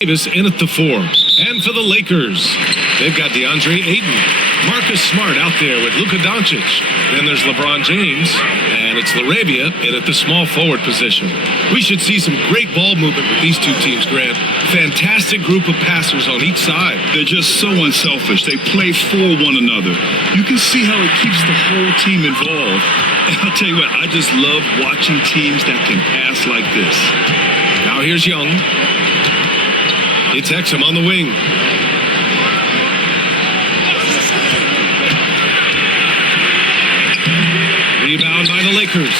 Davis in at the 4. And for the Lakers, they've got DeAndre Ayton, Marcus Smart out there with Luka Doncic. Then there's LeBron James, and it's LaRavia in at the small forward position. We should see some great ball movement with these two teams, Grant. Fantastic group of passers on each side. They're just so unselfish. They play for one another. You can see how it keeps the whole team involved. And I'll tell you what, I just love watching teams that can pass like this. Now here's Young. It's Exum on the wing. Rebound by the Lakers.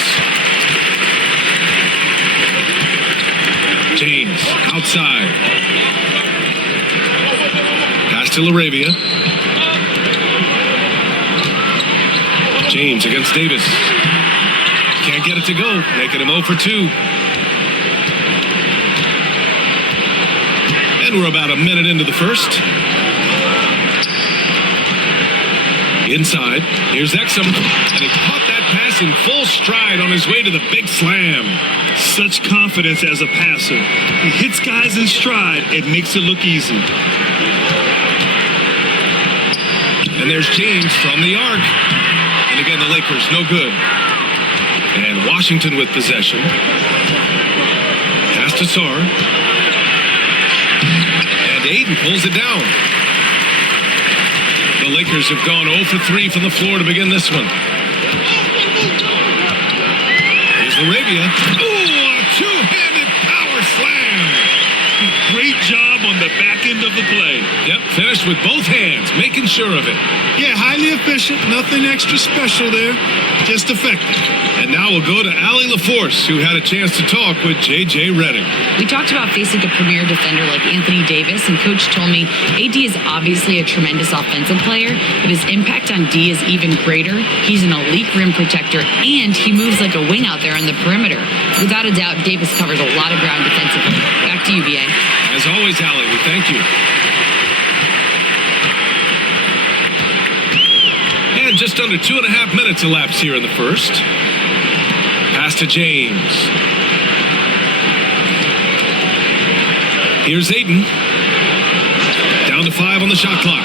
James outside. Pass to LaRavia. James against Davis. Can't get it to go. Making him 0 for 2. We're about a minute into the first. Inside, here's Exum, and he caught that pass in full stride on his way to the big slam. Such confidence as a passer. He hits guys in stride. It makes it look easy. And there's James from the arc. And again, the Lakers, no good. And Washington with possession. Pass to Sarr. Ayton pulls it down. The Lakers have gone 0 for 3 from the floor to begin this one. Here's LaRavia. Oh, a two-handed power slam. Great job on the back end of the play. Yep, finished with both hands, making sure of it. Yeah, highly efficient. Nothing extra special there. Just effective. And now we'll go to Allie LaForce, who had a chance to talk with J.J. Redick. We talked about facing a premier defender like Anthony Davis, and Coach told me AD is obviously a tremendous offensive player, but his impact on D is even greater. He's an elite rim protector, and he moves like a wing out there on the perimeter. Without a doubt, Davis covers a lot of ground defensively. Back to you, B.A. As always, Allie, we thank you. And just under 2.5 minutes elapsed here in the first. Pass to James. Here's Ayton. Down to 5 on the shot clock.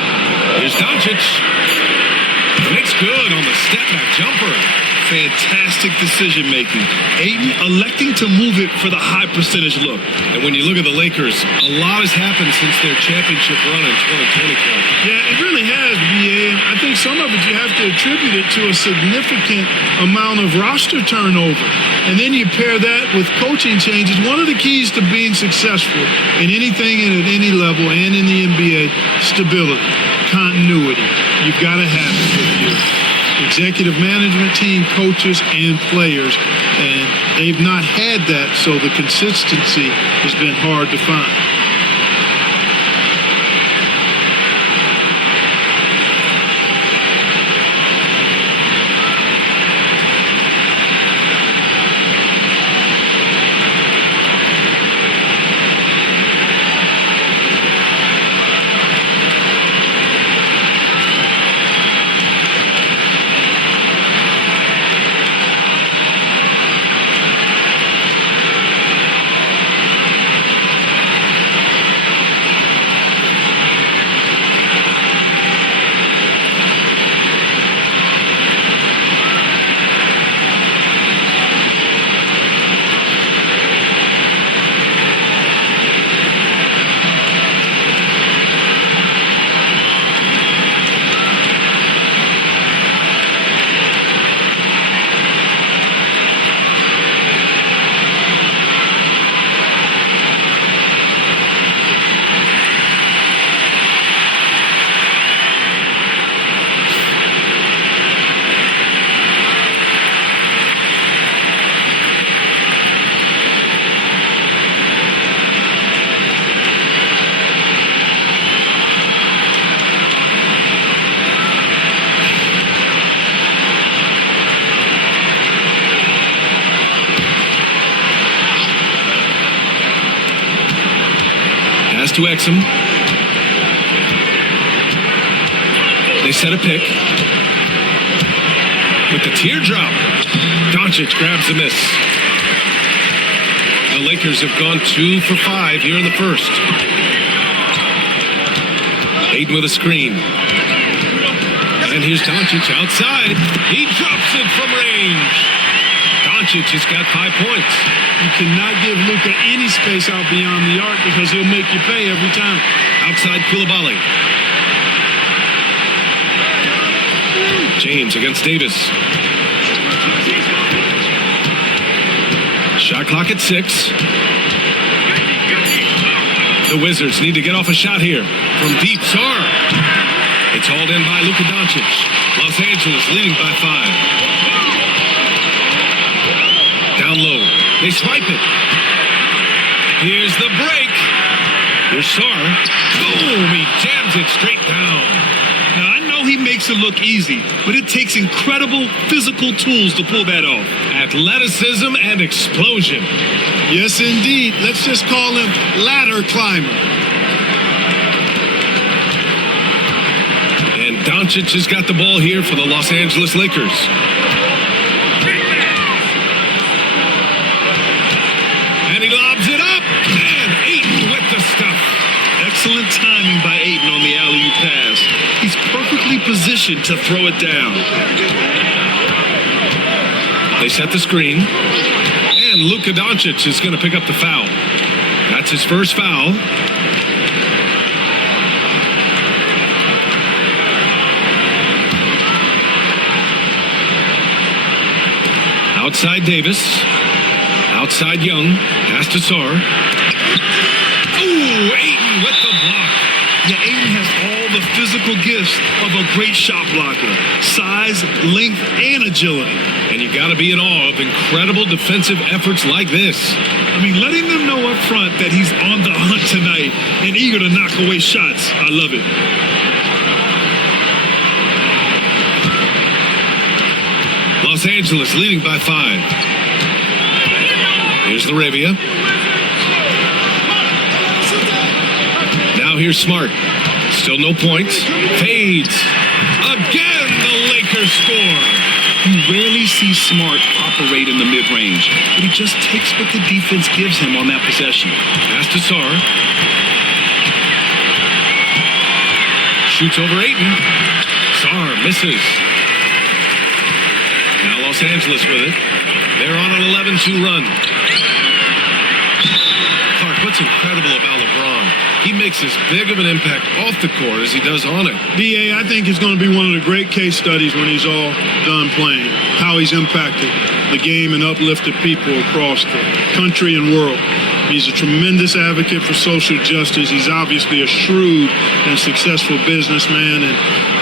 Here's Doncic. Makes good on the step-back jumper. Fantastic decision-making. Ayton electing to move it for the high-percentage look. And when you look at the Lakers, a lot has happened since their championship run in 2020. Yeah, it really has, B.A. And I think some of it you have to attribute it to a significant amount of roster turnover. And then you pair that with coaching changes. One of the keys to being successful in anything and at any level and in the NBA, stability, continuity. You've got to have it with your executive management team, coaches, and players, and they've not had that, so the consistency has been hard to find. To Exum. They set a pick. With the teardrop. Doncic grabs the miss. The Lakers have gone 2 for 5 here in the first. Ayton with a screen. And here's Doncic outside. He drops it from range. Doncic has got 5 points. You cannot give Luka any space out beyond the arc because he'll make you pay every time. Outside Koulibaly. James against Davis. Shot clock at 6. The Wizards need to get off a shot here. From deep, Sarr. It's hauled in by Luka Doncic. Los Angeles leading by 5. Down low. They swipe it. Here's the break. Here's Sarr. Boom! He jams it straight down. Now, I know he makes it look easy, but it takes incredible physical tools to pull that off. Athleticism and explosion. Yes, indeed. Let's just call him ladder climber. And Doncic has got the ball here for the Los Angeles Lakers. And he lobs it up. And Ayton with the stuff. Excellent timing by Ayton on the alley-oop pass. He's perfectly positioned to throw it down. They set the screen. And Luka Doncic is going to pick up the foul. That's his first foul. Outside Davis. Outside Young. Pass to Sarr. Ooh, Ayton with the block. Yeah, Ayton has all the physical gifts of a great shot blocker. Size, length, and agility. And you got to be in awe of incredible defensive efforts like this. I mean, letting them know up front that he's on the hunt tonight and eager to knock away shots. I love it. Los Angeles leading by 5. Here's Laravia. Now here's Smart. Still no points. Fades. Again, the Lakers score. You rarely see Smart operate in the mid-range, but he just takes what the defense gives him on that possession. Pass to Sarr. Shoots over Ayton. Sarr misses. Now Los Angeles with it. They're on an 11-2 run. Clark, what's incredible about LeBron? He makes as big of an impact off the court as he does on it. D.A., I think it's going to be one of the great case studies when he's all done playing, how he's impacted the game and uplifted people across the country and world. He's a tremendous advocate for social justice. He's obviously a shrewd and successful businessman, and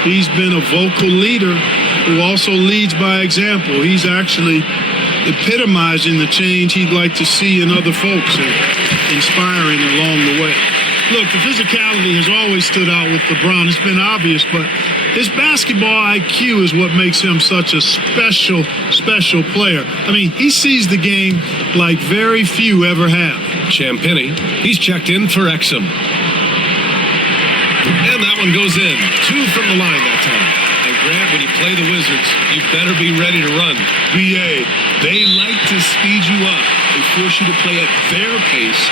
he's been a vocal leader who also leads by example. He's actually epitomizing the change he'd like to see in other folks and inspiring along the way. Look, the physicality has always stood out with LeBron. It's been obvious, but his basketball IQ is what makes him such a special player. I mean, he sees the game like very few ever have. Champagny, he's checked in for Exum. And that one goes in. 2 from the line that time. And Grant, when you play the Wizards, you better be ready to run. BA, they like to speed you up. They force you to play at their pace.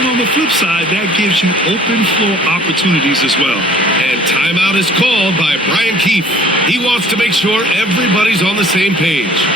And on the flip side, that gives you open floor opportunities as well. And timeout is called by Brian Keefe. He wants to make sure everybody's on the same page.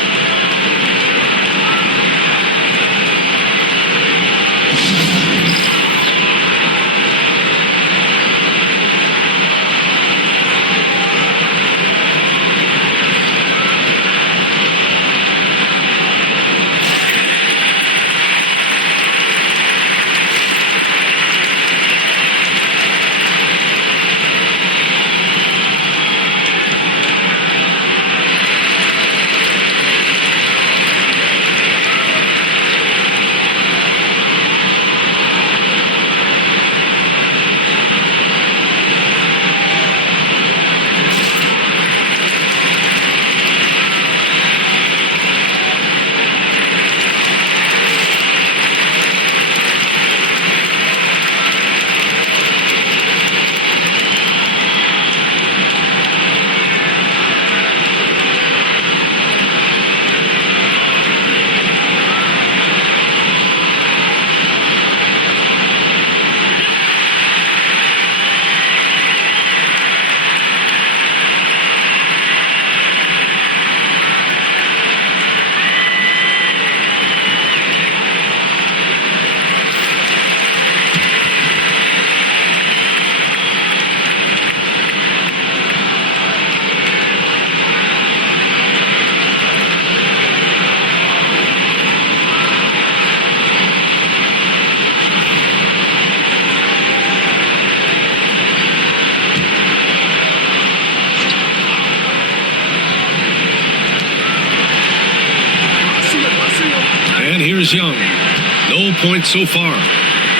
Here's Young. No points so far.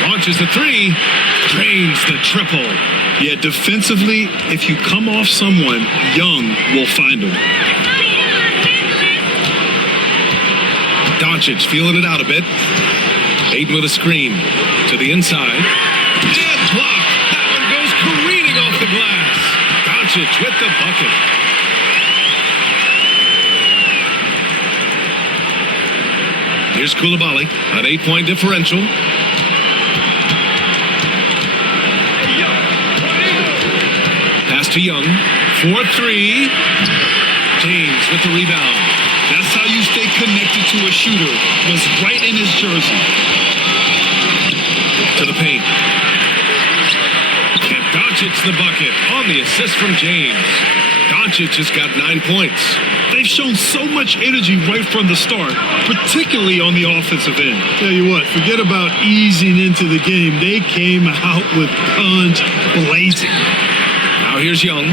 Launches the three. Drains the triple. Yeah, defensively, if you come off someone, Young will find him. Doncic feeling it out a bit. Ayton with a screen to the inside. Dead block. That one goes careening off the glass. Doncic with the bucket. Here's Coulibaly, an 8-point differential. Pass to Young. 4-3. James with the rebound. That's how you stay connected to a shooter. Was right in his jersey. To the paint. And Doncic the bucket on the assist from James. Doncic has got 9 points. They've shown so much energy right from the start, particularly on the offensive end. Tell you what, forget about easing into the game. They came out with guns blazing. Now here's Young.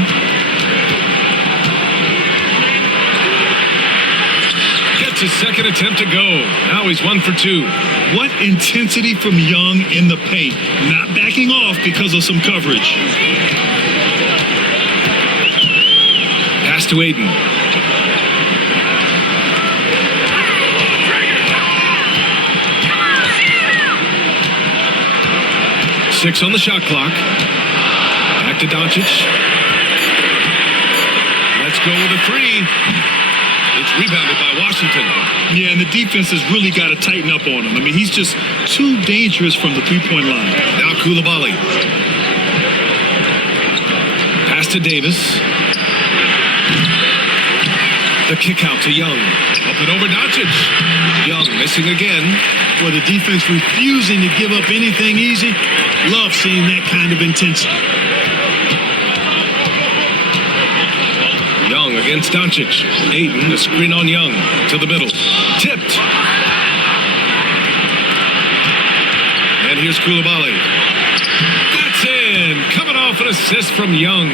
Gets his second attempt to go. Now he's 1 for 2. What intensity from Young in the paint. Not backing off because of some coverage. Pass to Ayton. Six on the shot clock. Back to Doncic. Let's go with a three. It's rebounded by Washington. Yeah, and the defense has really got to tighten up on him. I mean, he's just too dangerous from the three-point line. Now Coulibaly. Pass to Davis. The kick out to Young. Up and over Doncic. Young missing again. Well, the defense refusing to give up anything easy. Love seeing that kind of intensity. Young against Doncic. Ayton, the screen on Young. To the middle. Tipped. And here's Coulibaly. That's in. Coming off an assist from Young.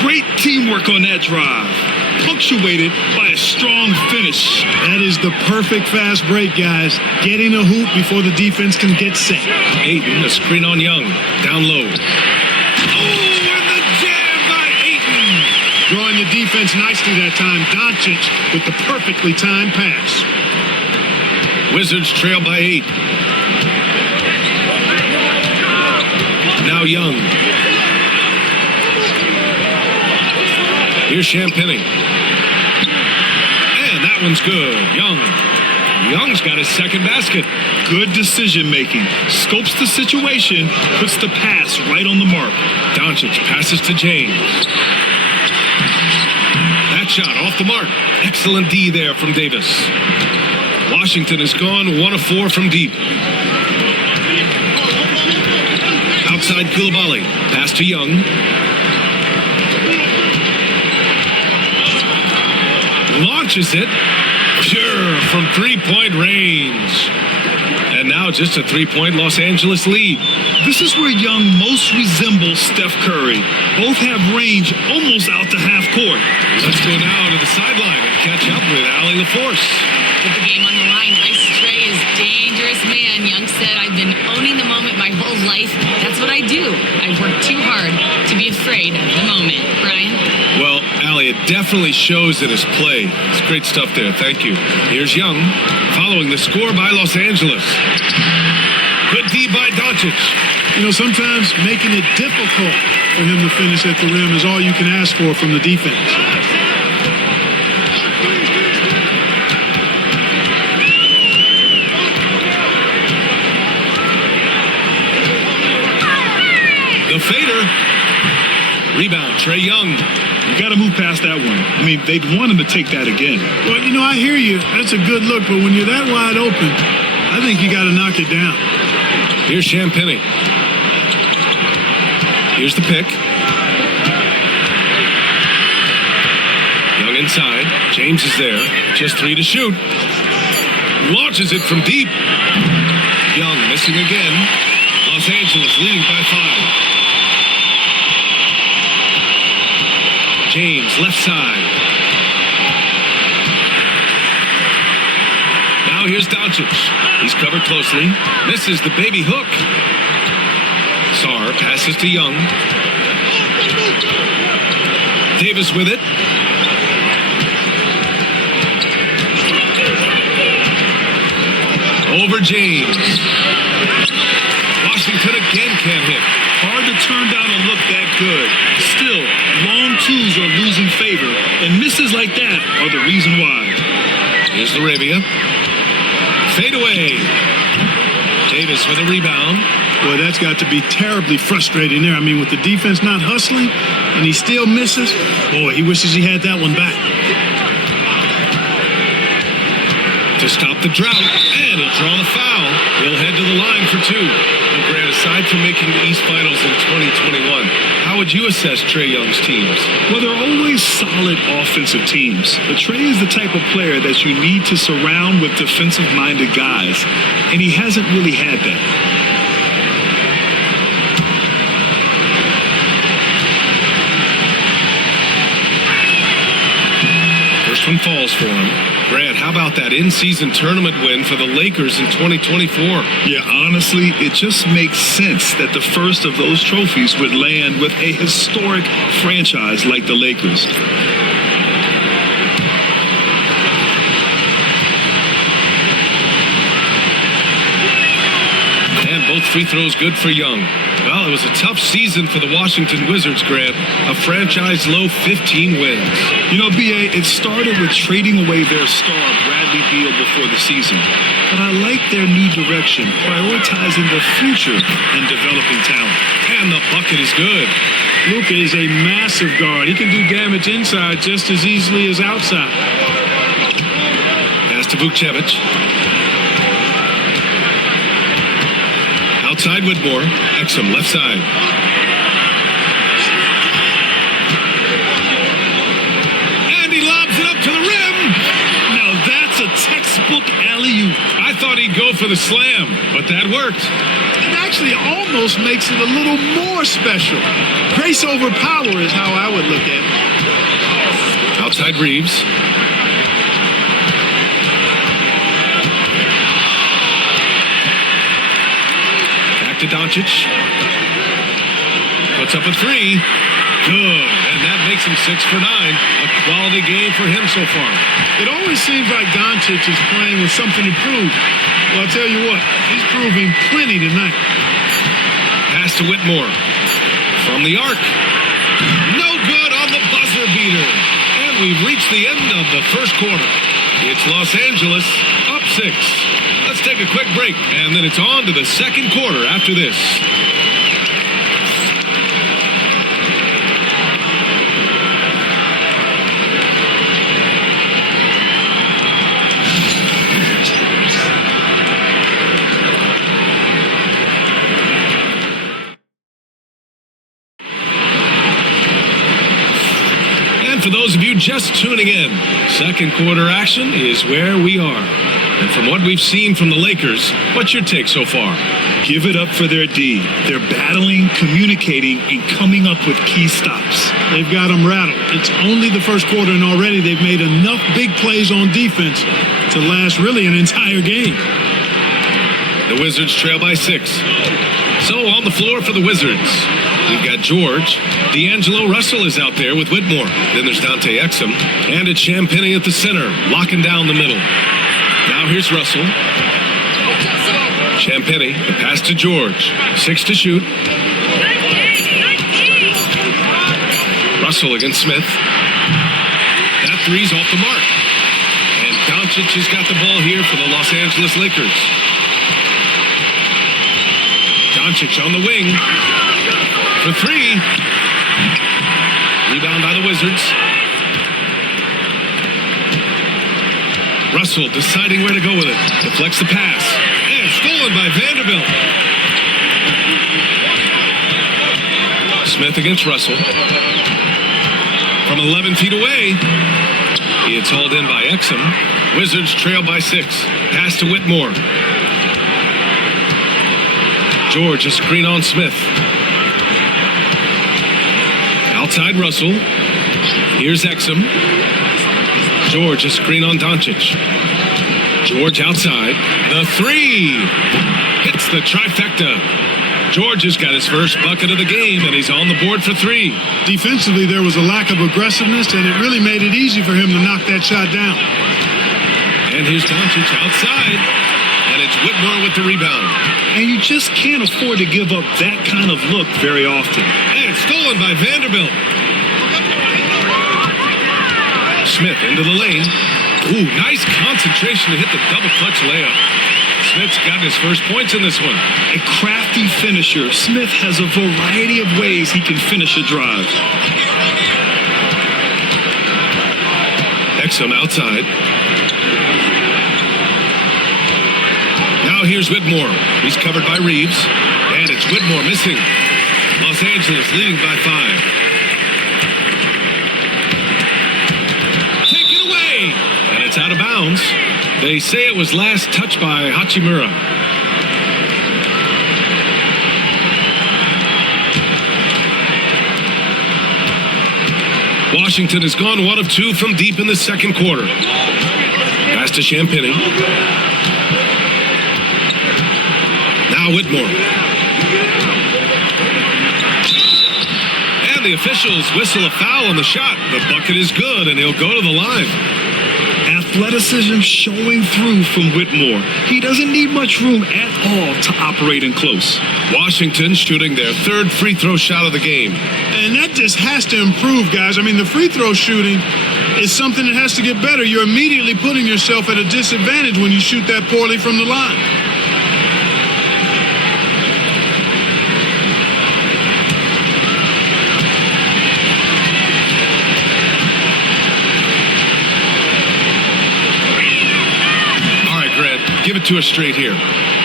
Great teamwork on that drive. Punctuated by a strong finish. That is the perfect fast break, guys. Getting a hoop before the defense can get set. Ayton, the screen on Young. Down low. Oh, and the jam by Ayton. Drawing the defense nicely that time. Doncic with the perfectly timed pass. Wizards trail by 8. Now Young. Here's Champagny. And that one's good. Young's got his second basket. Good decision making. Scopes the situation, puts the pass right on the mark. Doncic passes to James. That shot off the mark. Excellent D there from Davis. Washington has gone 1 of 4 from deep. Outside Coulibaly. Pass to Young. Launches it. Sure, from 3-point range. And now just a 3-point Los Angeles lead. This is where Young most resembles Steph Curry. Both have range almost out to half court. Let's go now to the sideline and catch up with Allie LaForce. With the game on the line, Ice Trey is dangerous, man. Young said, I've been owning the moment my whole life. That's what I do. I've worked too hard to be afraid of the moment. Brian? Well, Allie, it definitely shows in his play. It's great stuff there. Thank you. Here's Young, following the score by Los Angeles. Good D by Doncic. You know, sometimes making it difficult for him to finish at the rim is all you can ask for from the defense. The fader. Rebound, Trae Young. You got to move past that one. I mean, they'd want him to take that again. Well, you know, I hear you. That's a good look, but when you're that wide open, I think you got to knock it down. Here's Champagny. Here's the pick. Young inside. James is there. Just 3 to shoot. Launches it from deep. Young missing again. Los Angeles leading by 5. James, left side. Now Now here's Doncic. He's covered closely. Misses the baby hook. Sarr passes to Young. Davis with it. Over James. Washington again can't hit. Hard to turn down a look that good. Still, long twos are losing favor, and misses like that are the reason why. Here's LaRavia. Fade away. Davis with a rebound. Boy, that's got to be terribly frustrating there. I mean, with the defense not hustling, and he still misses. Boy, he wishes he had that one back. To stop the drought, and he'll draw the foul. He'll head to the line for two. And Grant, aside from making the East Finals in 2021, how would you assess Trae Young's teams? Well, they're always solid offensive teams. But Trae is the type of player that you need to surround with defensive-minded guys, and he hasn't really had that. First one falls for him. Grant, how about that in-season tournament win for the Lakers in 2024? Yeah, honestly, it just makes sense that the first of those trophies would land with a historic franchise like the Lakers. And both free throws good for Young. Well, it was a tough season for the Washington Wizards, Grant. A franchise-low 15 wins. You know, B.A., it started with trading away their star, Bradley Beal, before the season. But I like their new direction, prioritizing the future and developing talent. And the bucket is good. Luka is a massive guard. He can do damage inside just as easily as outside. Pass to Vukcevic. Outside Whitmore. Exum left side. And he lobs it up to the rim. Now that's a textbook alley-oop. I thought he'd go for the slam, but that worked. It actually almost makes it a little more special. Grace over power is how I would look at it. Outside Reeves. Back to Doncic. Puts up a three. Good. And that makes him 6 for 9. A quality game for him so far. It always seems like Doncic is playing with something to prove. Well, I'll tell you what, he's proving plenty tonight. Pass to Whitmore. From the arc. No good on the buzzer beater. And we've reached the end of the first quarter. It's Los Angeles up 6. Let's take a quick break, and then it's on to the second quarter after this. For those of you just tuning in, second quarter action is where we are. And from what we've seen from the Lakers, what's your take so far? Give it up for their D. They're battling, communicating, and coming up with key stops. They've got them rattled. It's only the first quarter, and already they've made enough big plays on defense to last really an entire game. The Wizards trail by 6. So on the floor for the Wizards, we've got George. D'Angelo Russell is out there with Whitmore. Then there's Dante Exum. And it's Champagnie at the center, locking down the middle. Now here's Russell. Champagnie, the pass to George. 6 to shoot. Russell against Smith. That three's off the mark. And Doncic has got the ball here for the Los Angeles Lakers. Doncic on the wing. For 3. Rebound by the Wizards. Russell deciding where to go with it. Deflects the pass. And stolen by Vanderbilt. Smith against Russell. From 11 feet away. It's hauled in by Exum. Wizards trail by 6. Pass to Whitmore. George, a screen on Smith. Outside Russell. Here's Exum. George, a screen on Doncic. George outside. The three. Hits the trifecta. George has got his first bucket of the game, and he's on the board for three. Defensively, there was a lack of aggressiveness, and it really made it easy for him to knock that shot down. And here's Doncic outside. And it's Whitmore with the rebound. And you just can't afford to give up that kind of look very often. And it's stolen by Vanderbilt. Smith into the lane. Ooh, nice concentration to hit the double clutch layup. Smith's got his first points in this one. A crafty finisher. Smith has a variety of ways he can finish a drive. Exum outside. Now here's Whitmore. He's covered by Reeves. And it's Whitmore missing. Los Angeles leading by 5. Take it away! And it's out of bounds. They say it was last touched by Hachimura. Washington has gone 1 of 2 from deep in the second quarter. Pass to Champagny. Now Whitmore. And the officials whistle a foul on the shot. The bucket is good, and he'll go to the line. Athleticism showing through from Whitmore. He doesn't need much room at all to operate in close. Washington shooting their third free throw shot of the game. And that just has to improve, guys. I mean, the free throw shooting is something that has to get better. You're immediately putting yourself at a disadvantage when you shoot that poorly from the line. Give it to us straight here.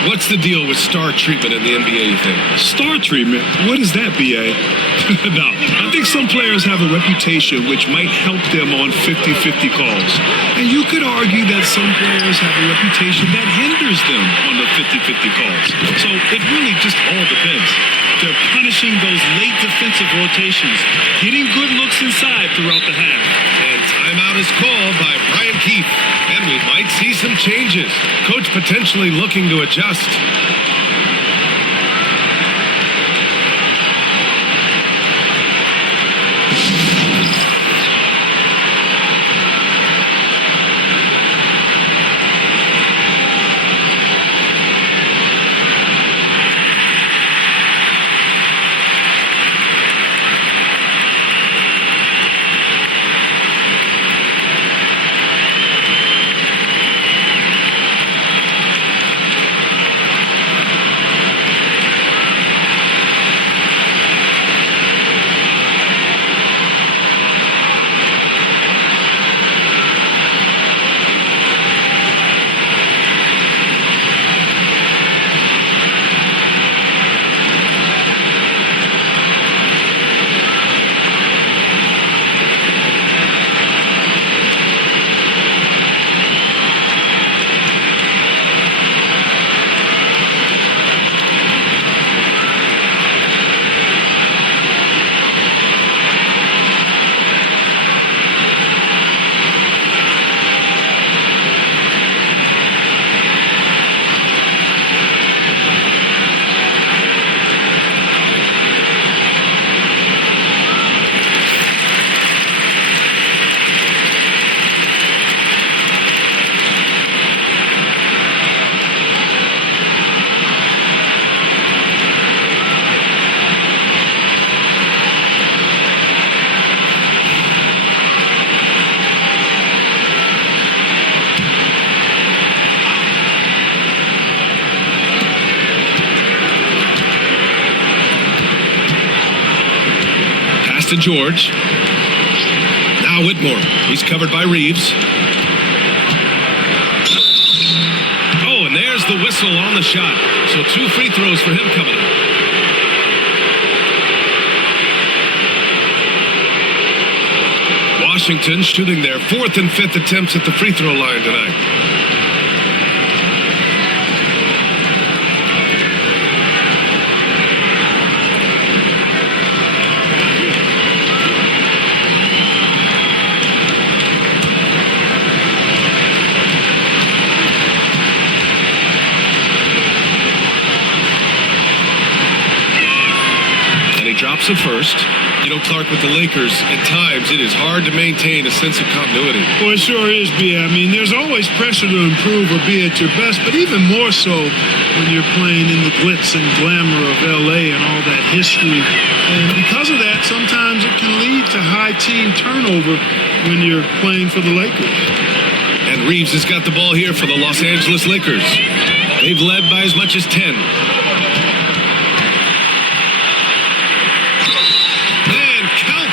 What's the deal with star treatment in the NBA, you think? Star treatment? What is that, B.A.? No, I think some players have a reputation which might help them on 50-50 calls. And you could argue that some players have a reputation that hinders them on the 50-50 calls. So it really just all depends. They're punishing those late defensive rotations, getting good looks inside throughout the half. And timeout is called by Brian Keefe. And we might see some changes. Coach potentially looking to adjust. To George. Now Whitmore. He's covered by Reeves. Oh, and there's the whistle on the shot. So 2 free throws for him coming up. Washington shooting their 4th and 5th attempts at the free throw line tonight. stops at first. Clark, with the Lakers, at times it is hard to maintain a sense of continuity. Well, it sure is, B.A. I mean, there's always pressure to improve or be at your best, but even more so when you're playing in the glitz and glamour of L.A. and all that history. And because of that, sometimes it can lead to high team turnover when you're playing for the Lakers. And Reeves has got the ball here for the Los Angeles Lakers. They've led by as much as 10.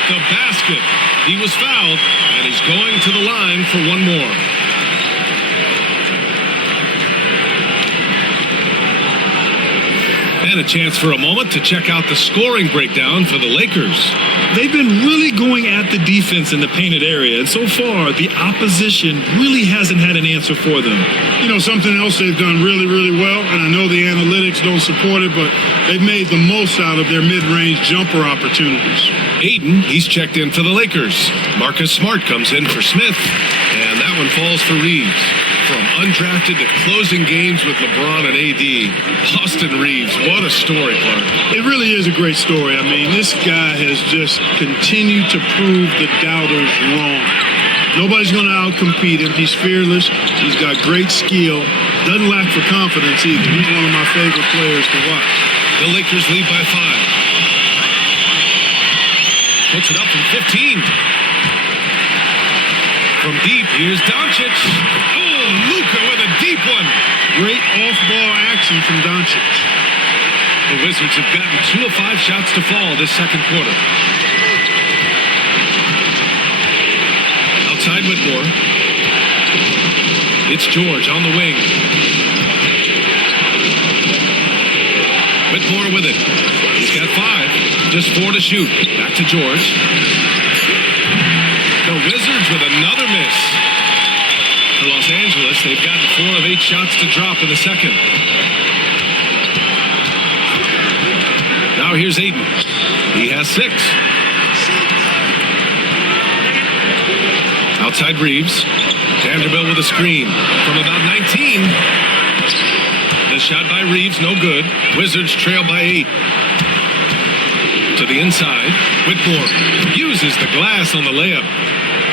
The basket. He was fouled, and he's going to the line for one more. And a chance for a moment to check out the scoring breakdown for the Lakers. They've been really going at the defense in the painted area, and so far, the opposition really hasn't had an answer for them. Something else they've done really, really well, and I know the analytics don't support it, but they've made the most out of their mid-range jumper opportunities. Ayton, he's checked in for the Lakers. Marcus Smart comes in for Smith, and that one falls for Reeves. From undrafted to closing games with LeBron and AD, Austin Reeves, what a story, Clark. It really is a great story. I mean, this guy has just continued to prove the doubters wrong. Nobody's going to outcompete him. He's fearless. He's got great skill. Doesn't lack for confidence either. He's one of my favorite players to watch. The Lakers lead by 5. Puts it up from 15. From deep, here's Doncic. Oh, Luka with a deep one. Great off-ball action from Doncic. The Wizards have gotten 2 of 5 shots to fall this second quarter. Outside Whitmore. It's George on the wing. Whitmore with it. He's got 5. Just 4 to shoot. Back to George. The Wizards with another miss. For Los Angeles, they've gotten 4 of 8 shots to drop in the second. Now here's Ayton. He has 6. Outside Reeves. Vanderbilt with a screen from about 19. The shot by Reeves, no good. Wizards trail by 8. To the inside. Whitmore uses the glass on the layup.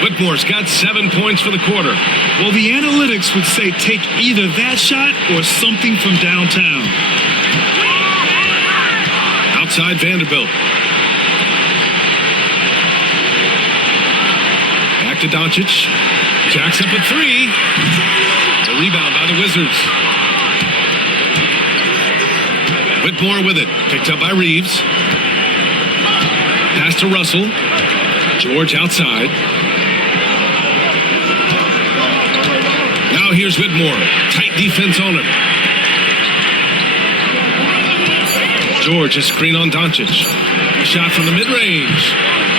Whitmore's got 7 points for the quarter. Well, the analytics would say take either that shot or something from downtown. Outside Vanderbilt. Back to Doncic. Jacks up at 3. The rebound by the Wizards. Whitmore with it. Picked up by Reeves. Pass to Russell. George outside. Now here's Whitmore. Tight defense on him. George, a screen on Doncic. Shot from the mid-range.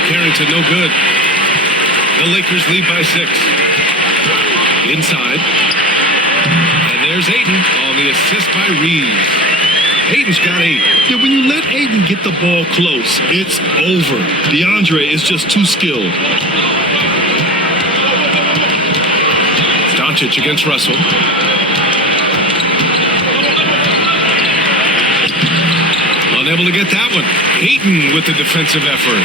Carrington, no good. The Lakers lead by 6. Inside. And there's Ayton on the assist by Reeves. Ayton's got 8. Yeah, when you let Ayton get the ball close, it's over. DeAndre is just too skilled. Doncic against Russell. Unable to get that one. Ayton with the defensive effort.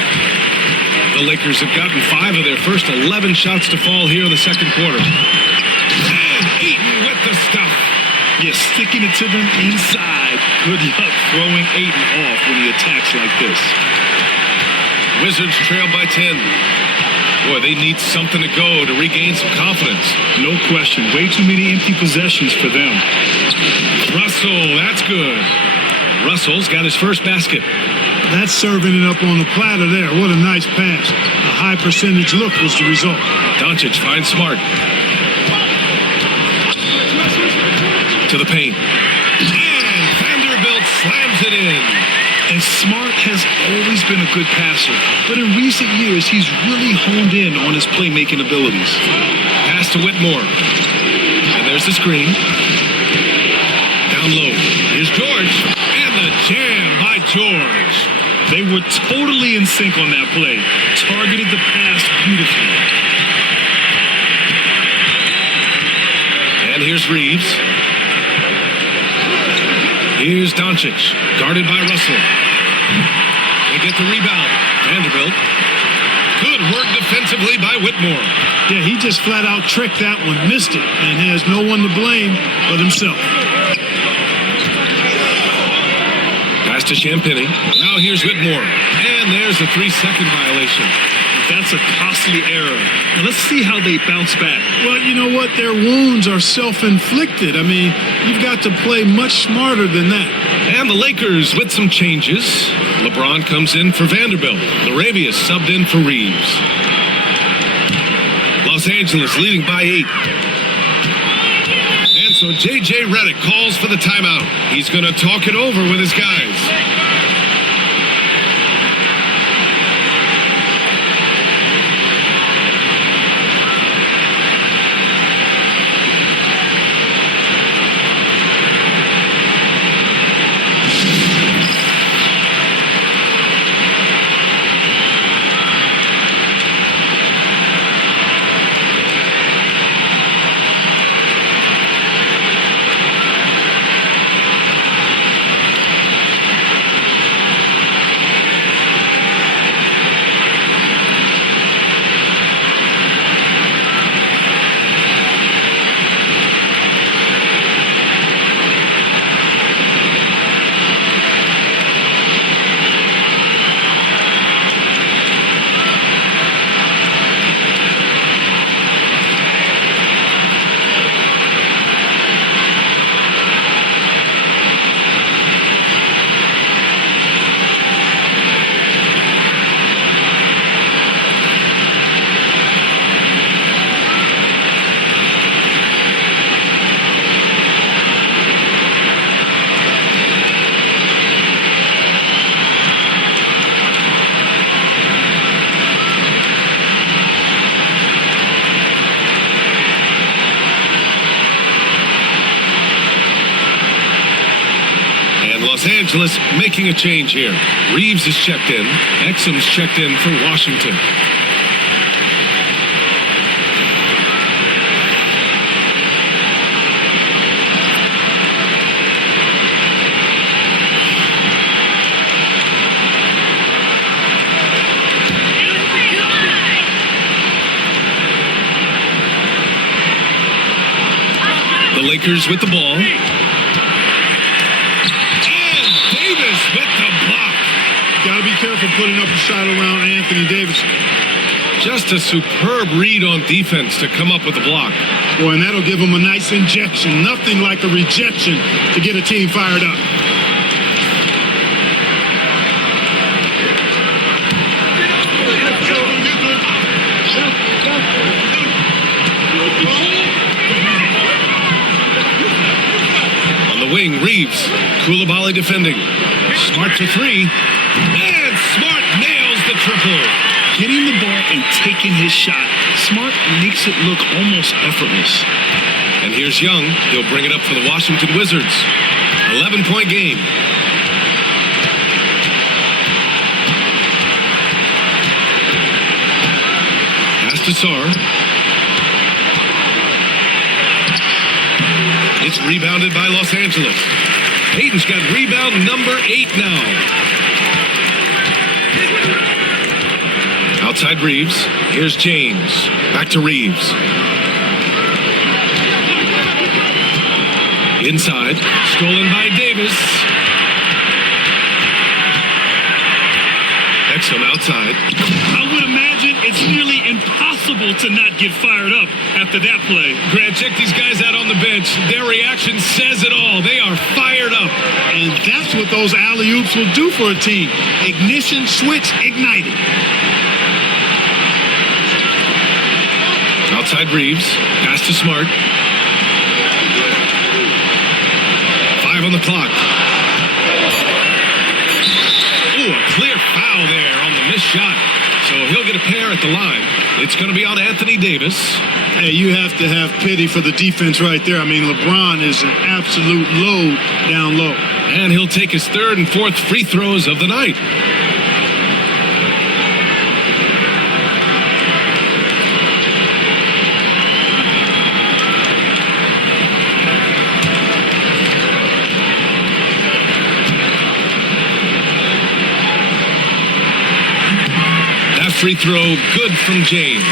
The Lakers have gotten 5 of their first 11 shots to fall here in the second quarter. And Ayton with the stuff. Yeah, sticking it to them inside. Good luck throwing Ayton off when he attacks like this. Wizards trail by 10. Boy, they need something to go to regain some confidence. No question. Way too many empty possessions for them. Russell, that's good. Russell's got his first basket. That's serving it up on the platter there. What a nice pass. A high percentage look was the result. Doncic finds Smart. To the paint. And Vanderbilt slams it in. And Smart has always been a good passer, but in recent years, he's really honed in on his playmaking abilities. Pass to Whitmore. And there's the screen. Down low. Here's George. And the jam by George. They were totally in sync on that play. Targeted the pass beautifully. And here's Reeves. Here's Doncic, guarded by Russell. They get the rebound. Vanderbilt. Good work defensively by Whitmore. Yeah, he just flat out tricked that one, missed it, and has no one to blame but himself. Pass to Champagny. Now here's Whitmore. And there's a 3-second violation. That's a costly error. Now let's see how they bounce back. Well, you know what? Their wounds are self-inflicted. I mean, you've got to play much smarter than that. And the Lakers with some changes. LeBron comes in for Vanderbilt. Laravia subbed in for Reeves. Los Angeles leading by 8. And so J.J. Redick calls for the timeout. He's going to talk it over with his guys. Los Angeles making a change here. Reeves is checked in. Exum's checked in for Washington. The Lakers with the ball. Got to be careful putting up a shot around Anthony Davis. Just a superb read on defense to come up with the block. Boy, and that'll give him a nice injection. Nothing like a rejection to get a team fired up. On the wing, Reeves. Koulibaly defending. Smart for 3. And Smart nails the triple. Getting the ball and taking his shot. Smart makes it look almost effortless. And here's Young. He'll bring it up for the Washington Wizards. 11-point game. Pass to Sarr. It's rebounded by Los Angeles. Ayton's got rebound number 8 now. Outside Reeves. Here's James. Back to Reeves. Inside. Stolen by Davis. Exum outside. I would imagine it's nearly impossible to not get fired up after that play. Grant, check these guys out on the bench. Their reaction says it all. They are fired up. And that's what those alley-oops will do for a team. Ignition, switch, ignited. Outside Reeves. Pass to Smart. 5 on the clock. Ooh, a clear foul there on the missed shot. So he'll get a pair at the line. It's going to be on Anthony Davis. Hey, you have to have pity for the defense right there. I mean, LeBron is an absolute load down low. And he'll take his 3rd and 4th free throws of the night. free throw, good from James.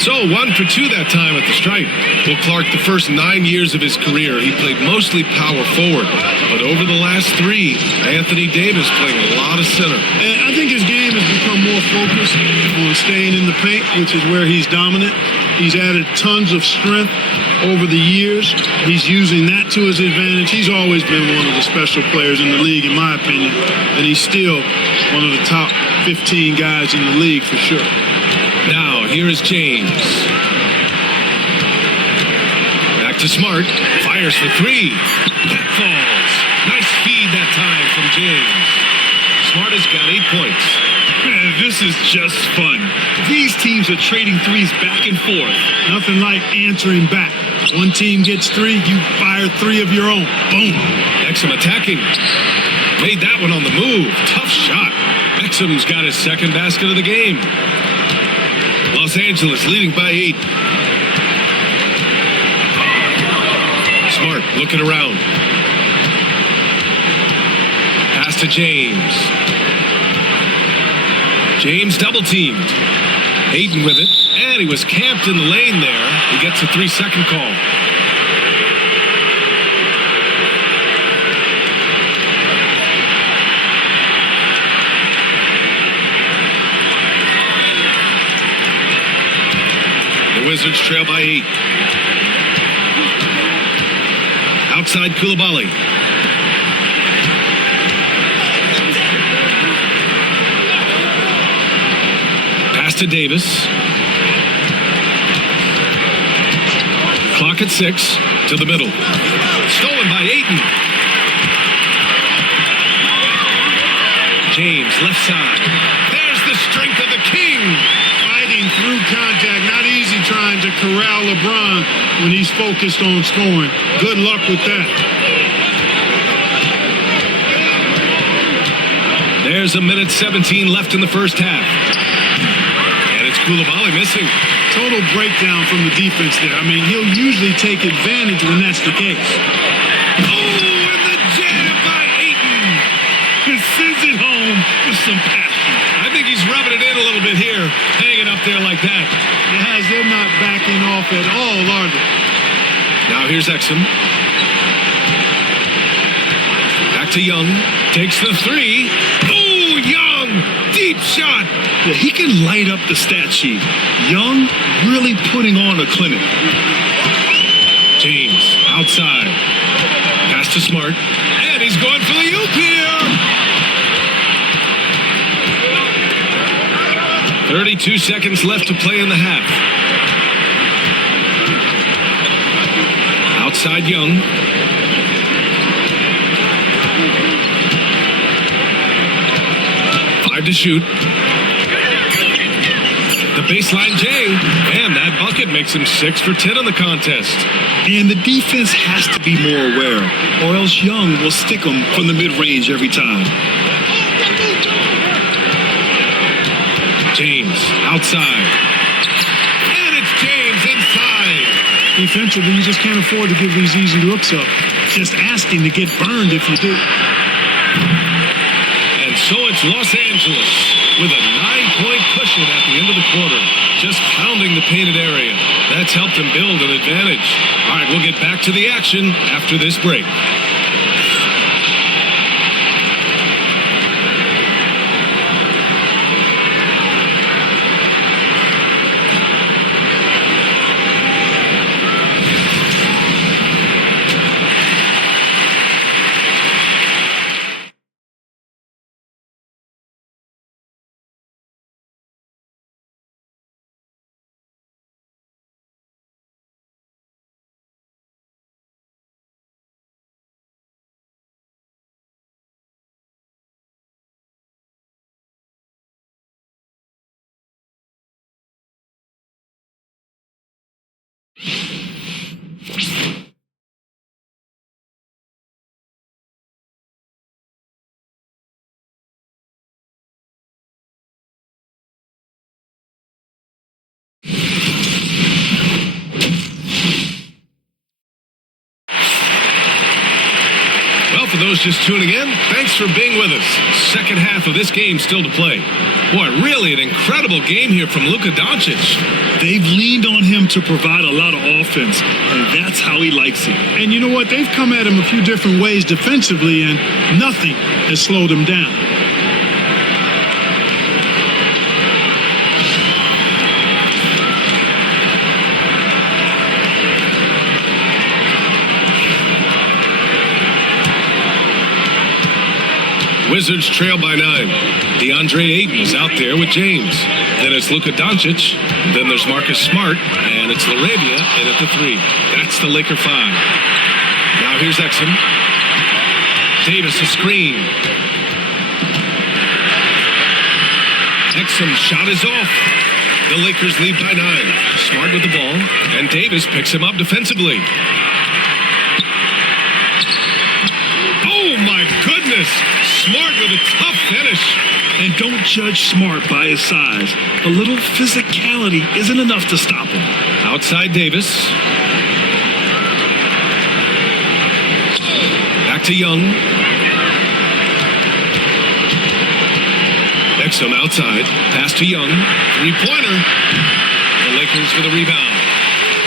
So 1 for 2 that time at the stripe. Well, Clark, the first 9 years of his career, he played mostly power forward. But over the last 3, Anthony Davis playing a lot of center. And I think his game has become more focused on staying in the paint, which is where he's dominant. He's added tons of strength over the years. He's using that to his advantage. He's always been one of the special players in the league, in my opinion. And he's still one of the top 15 guys in the league for sure. Now, here is James. Back to Smart. Fires for 3. That falls. Nice feed that time from James. Smart has got 8 points. Man, this is just fun. These teams are trading threes back and forth. Nothing like answering back. One team gets 3, you fire 3 of your own. Boom. Exum attacking. Made that one on the move. Tough shot. Exum's got his second basket of the game. Los Angeles leading by 8. Smart looking around. Pass to James. James double teamed. Ayton with it. And he was camped in the lane there. He gets a 3-second call. Wizards trail by 8. Outside Coulibaly. Pass to Davis. Clock at 6 to the middle. Stolen by Ayton. James left side. There's the strength of the king. Through contact, not easy trying to corral LeBron when he's focused on scoring. Good luck with that. There's a minute 17 left in the first half. And it's Coulibaly missing. Total breakdown from the defense there. I mean, he'll usually take advantage when that's the case. Oh, and the jam by Ayton. He sends it home with some passion. I think he's rubbing it in a little bit here, hanging up there like that. Yes, they're not backing off at all, are they? Now here's Exum. Back to Young. Takes the 3. Oh, Young! Deep shot! Yeah, he can light up the stat sheet. Young really putting on a clinic. James outside. Pass to Smart. And he's going for the oop here! 32 seconds left to play in the half. Outside Young. Five to shoot. The baseline J. And that bucket makes him 6 for 10 in the contest. And the defense has to be more aware, or else Young will stick them from the mid-range every time. James outside. And it's James inside. Defensively, you just can't afford to give these easy looks up. Just asking to get burned if you do. And so it's Los Angeles with a 9-point cushion at the end of the quarter. Just pounding the painted area. That's helped them build an advantage. All right, we'll get back to the action after this break. for those just tuning in, thanks for being with us. Second half of this game still to play. Boy, really an incredible game here from Luka Doncic. They've leaned on him to provide a lot of offense, and that's how he likes it. And you know what? They've come at him a few different ways defensively, and nothing has slowed him down. Wizards trail by 9. DeAndre Ayton is out there with James. Then it's Luka Doncic. Then there's Marcus Smart. And it's LaRavia in at the 3. That's the Laker 5. Now here's Exum. Davis a screen. Exum shot is off. The Lakers lead by 9. Smart with the ball. And Davis picks him up defensively. Oh my goodness! Smart with a tough finish. And don't judge Smart by his size. A little physicality isn't enough to stop him. Outside Davis. Back to Young. Exum outside. Pass to Young. Three-pointer. The Lakers with a rebound.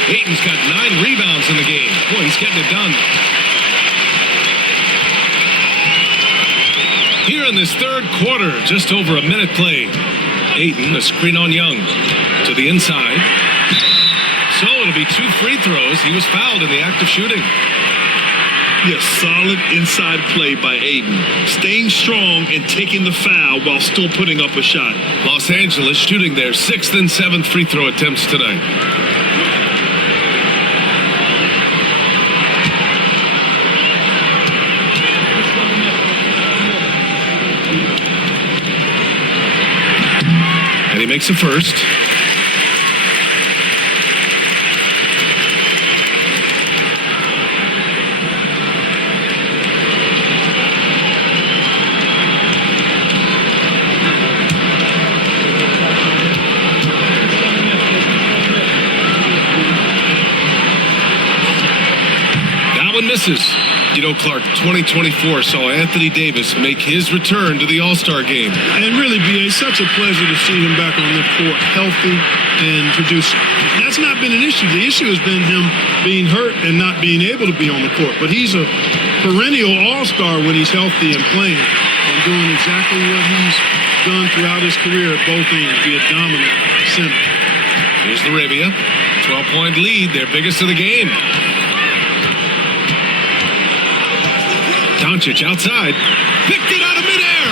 Ayton's got 9 rebounds in the game. Boy, he's getting it done. Here in this third quarter, just over a minute played. Ayton, a screen on Young. To the inside. So it'll be 2 free throws. He was fouled in the act of shooting. Yes, solid inside play by Ayton. Staying strong and taking the foul while still putting up a shot. Los Angeles shooting their 6th and 7th free throw attempts tonight. And he makes the first. That one misses. You know, Clark, 2024 saw Anthony Davis make his return to the All-Star game. And really, B.A., such a pleasure to see him back on the court, healthy and producing. That's not been an issue. The issue has been him being hurt and not being able to be on the court. But he's a perennial all-star when he's healthy and playing and doing exactly what he's done throughout his career at both ends, be a dominant center. Here's LaRavia. 12-point lead, their biggest of the game. Doncic outside. Picked it out of midair.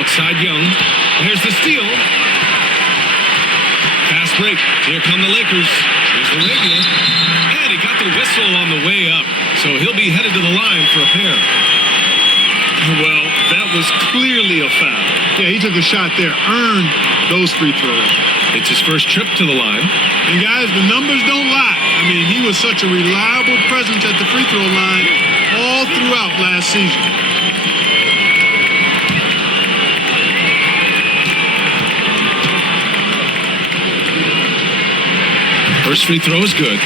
Outside Young. Here's the steal. Fast break. Here come the Lakers. Here's LaRavia. And he got the whistle on the way up. So he'll be headed to the line for a pair. Well, that was clearly a foul. Yeah, he took a shot there, earned those free throws. It's his first trip to the line. And guys, the numbers don't lie. I mean, he was such a reliable presence at the free throw line all throughout last season. First free throw is good.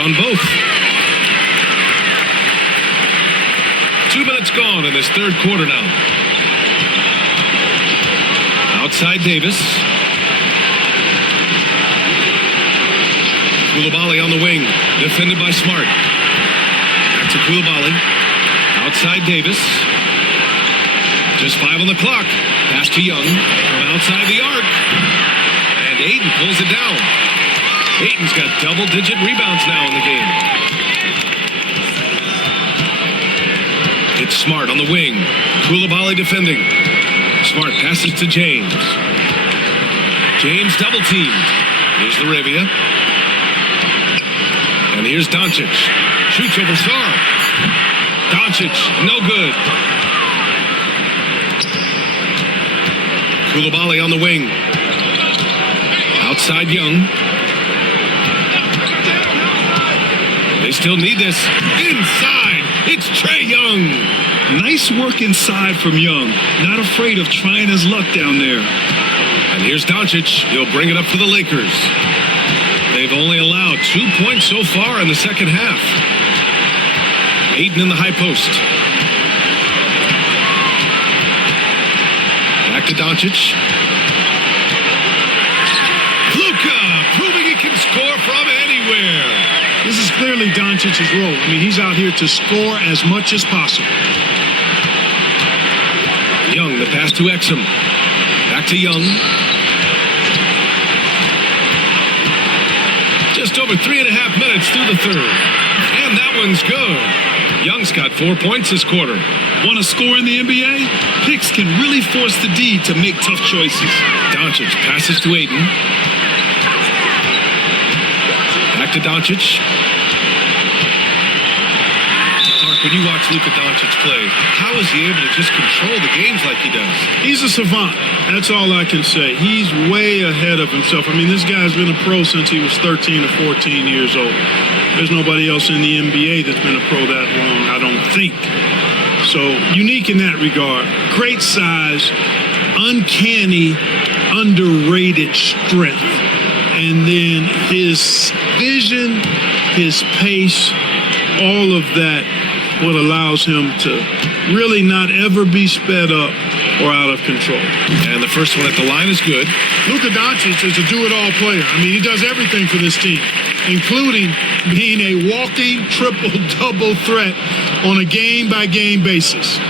On both. 2 minutes gone in this third quarter now. Outside Davis. Coulibaly on the wing. Defended by Smart. Back to Coulibaly. Outside Davis. Just 5 on the clock. Pass to Young from outside the arc. And Ayton pulls it down. Ayton's got double-digit rebounds now in the game. It's Smart on the wing. Coulibaly defending. Smart passes to James. James double-teamed. Here's LaRavia. And here's Doncic. Shoots over Sarr. Doncic, no good. Coulibaly on the wing. Outside Young. They still need this. Inside, it's Trae Young. Nice work inside from Young. Not afraid of trying his luck down there. And here's Doncic. He'll bring it up for the Lakers. They've only allowed 2 points so far in the second half. Ayton in the high post. Back to Doncic. Luka proving he can score from anywhere. This is clearly Doncic's role. I mean, he's out here to score as much as possible. Young, the pass to Exum. Back to Young. Just over 3.5 minutes through the third. And that one's good. Young's got 4 points this quarter. Want to score in the NBA? Picks can really force the D to make tough choices. Doncic passes to Ayton. Back to Doncic. Mark, when you watch Luka Doncic play, how is he able to just control the games like he does? He's a savant. That's all I can say. He's way ahead of himself. I mean, this guy's been a pro since he was 13 or 14 years old. There's nobody else in the NBA that's been a pro that long, I don't think. So, unique in that regard. Great size, uncanny, underrated strength. And then his vision, his pace, all of that, what allows him to really not ever be sped up or out of control. And the first one at the line is good. Luka Doncic is a do-it-all player. I mean, he does everything for this team, including being a walking triple-double threat on a game-by-game basis.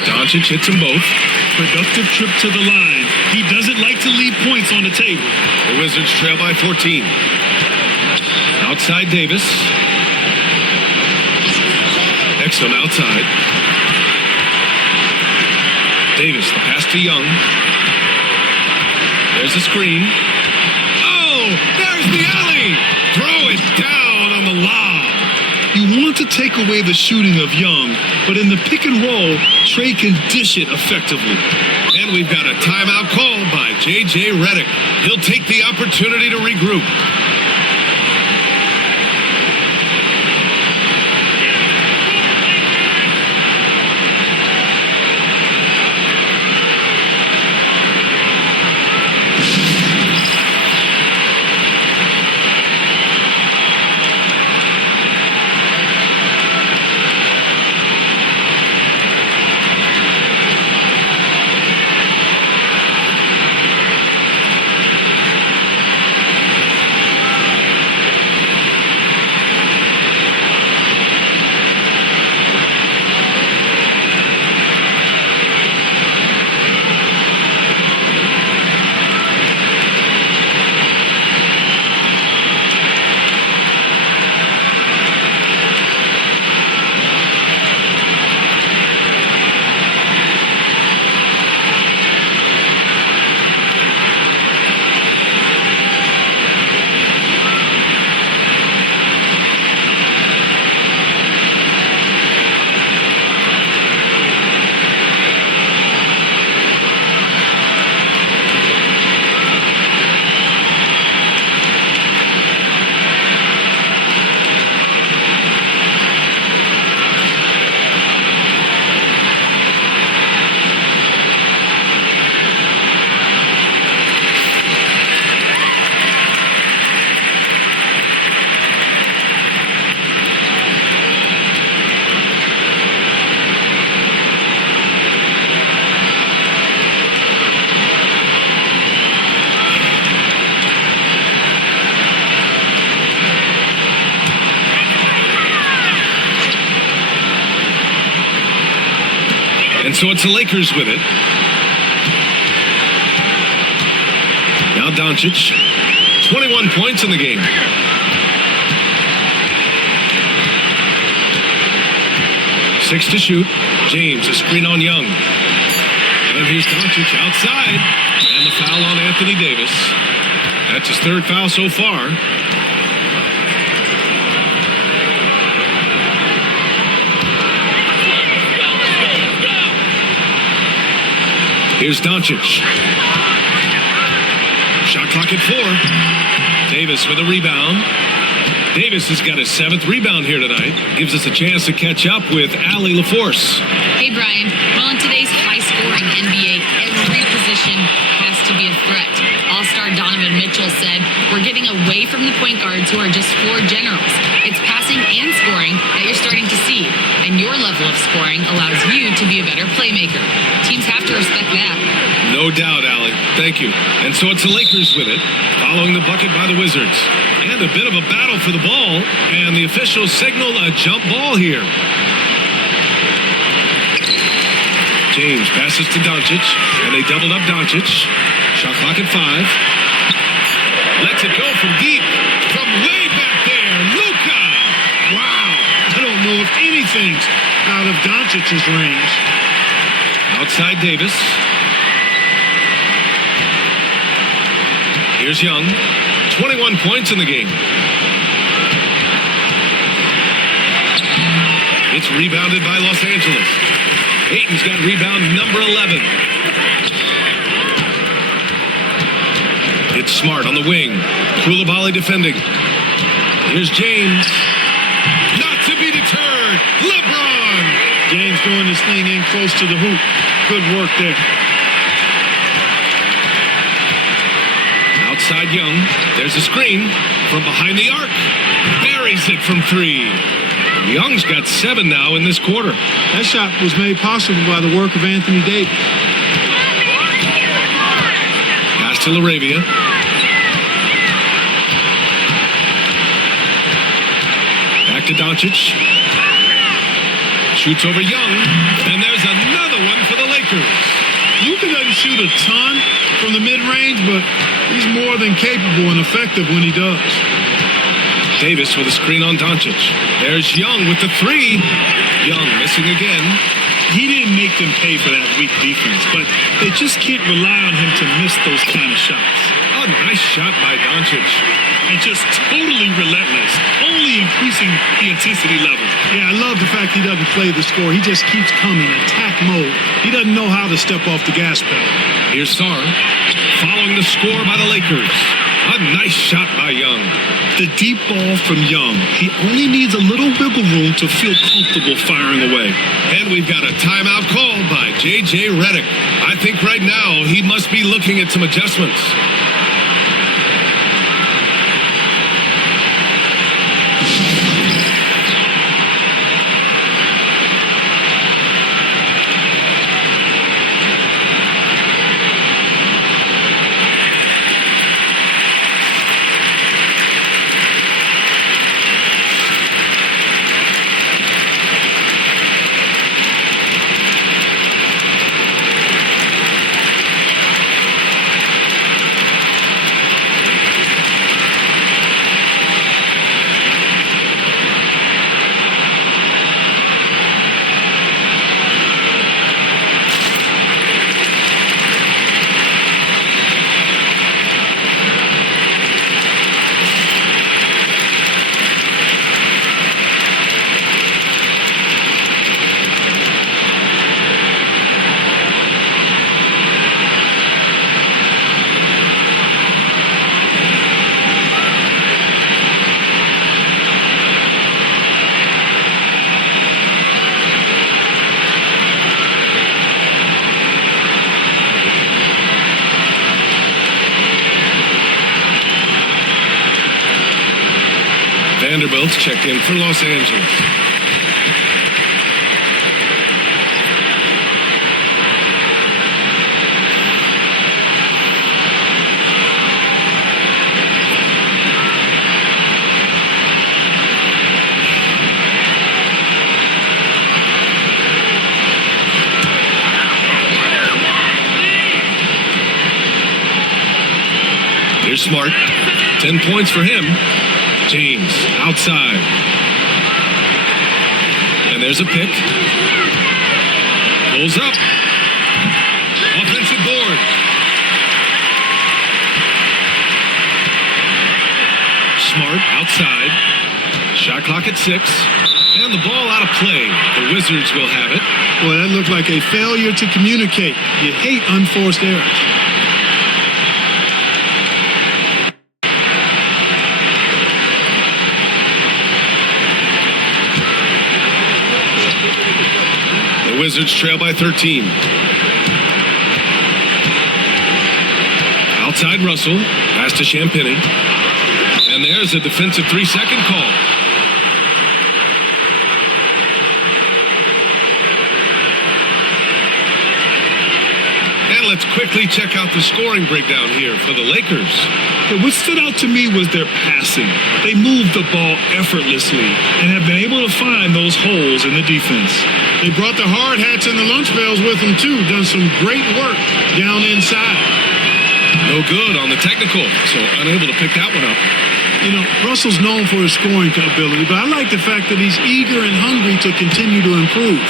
Doncic hits them both. Productive trip to the line. He doesn't like to leave points on the table. The Wizards trail by 14. Outside Davis. Exum outside. Davis, the pass to Young. There's the screen. Oh, there's the alley. Throw it down on the lob. You want to take away the shooting of Young, but in the pick and roll, Trae can dish it effectively. And we've got a timeout called by J.J. Redick. He'll take the opportunity to regroup. And so it's the Lakers with it. Now Doncic, 21 points in the game. Six to shoot. James, a screen on Young. And here's Doncic outside. And the foul on Anthony Davis. That's his third foul so far. Here's Doncic. Shot clock at 4. Davis with a rebound. Davis has got his 7th rebound here tonight. Gives us a chance to catch up with Allie LaForce. Hey, Brian. Well, in today's high-scoring NBA, every position has to be a threat. All-star Donovan Mitchell said, "We're getting away from the point guards who are just floor generals. It's passing and scoring that you're starting to see, and your level of scoring allows you to be a better playmaker. Teams have to respect that." No doubt, Allie. Thank you. And so it's the Lakers with it, following the bucket by the Wizards. And a bit of a battle for the ball, and the officials signal a jump ball here. James passes to Doncic, and they doubled up Doncic. Shot clock at 5. Lets it go from deep, from way back there. Luka! Wow. I don't know if anything's out of Doncic's range. Outside Davis. Here's Young. 21 points in the game. It's rebounded by Los Angeles. Ayton's got rebound number 11. It's Smart on the wing. Koulibaly defending. Here's James. Not to be deterred. LeBron. James doing this thing in close to the hoop. Good work there. Outside Young. There's a screen from behind the arc. Buries it from 3. Young's got 7 now in this quarter. That shot was made possible by the work of Anthony Davis. Pass to LaRavia. Back to Doncic. Shoots over Young. And there's another one for the Lakers. Luka doesn't shoot a ton from the mid-range, but he's more than capable and effective when he does. Davis with a screen on Doncic. There's Young with the 3. Young missing again. He didn't make them pay for that weak defense, but they just can't rely on him to miss those kind of shots. A nice shot by Doncic. And just totally relentless, only increasing the intensity level. Yeah, I love the fact he doesn't play the score. He just keeps coming, attack mode. He doesn't know how to step off the gas pedal. Here's Sarr, following the score by the Lakers. A nice shot by Young. The deep ball from Young. He only needs a little wiggle room to feel comfortable firing away. And we've got a timeout called by J.J. Redick. I think right now he must be looking at some adjustments. Vanderbilt checked in for Los Angeles. Here's Smart. 10 points for him. James outside. And there's a pick. Pulls up. Offensive board. Smart outside. Shot clock at 6. And the ball out of play. The Wizards will have it. Boy, that looked like a failure to communicate. You hate unforced errors. The Wizards trail by 13. Outside Russell. Pass to Champagny. And there's a defensive 3-second call. Let's quickly check out the scoring breakdown here for the Lakers. What stood out to me was their passing. They moved the ball effortlessly and have been able to find those holes in the defense. They brought the hard hats and the lunch pails with them, too. Done some great work down inside. No good on the technical, so unable to pick that one up. You know, Russell's known for his scoring ability, but I like the fact that he's eager and hungry to continue to improve.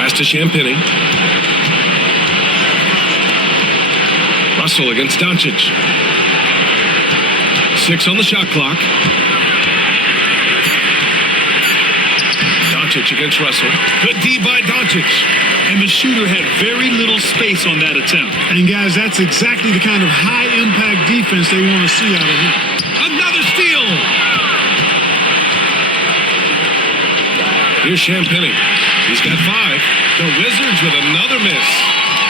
Pass to Champagny. Russell against Doncic. 6 on the shot clock. Doncic against Russell. Good D by Doncic. And the shooter had very little space on that attempt. And guys, that's exactly the kind of high-impact defense they want to see out of him. Another steal. Here's Champagny. He's got 5. The Wizards with another miss.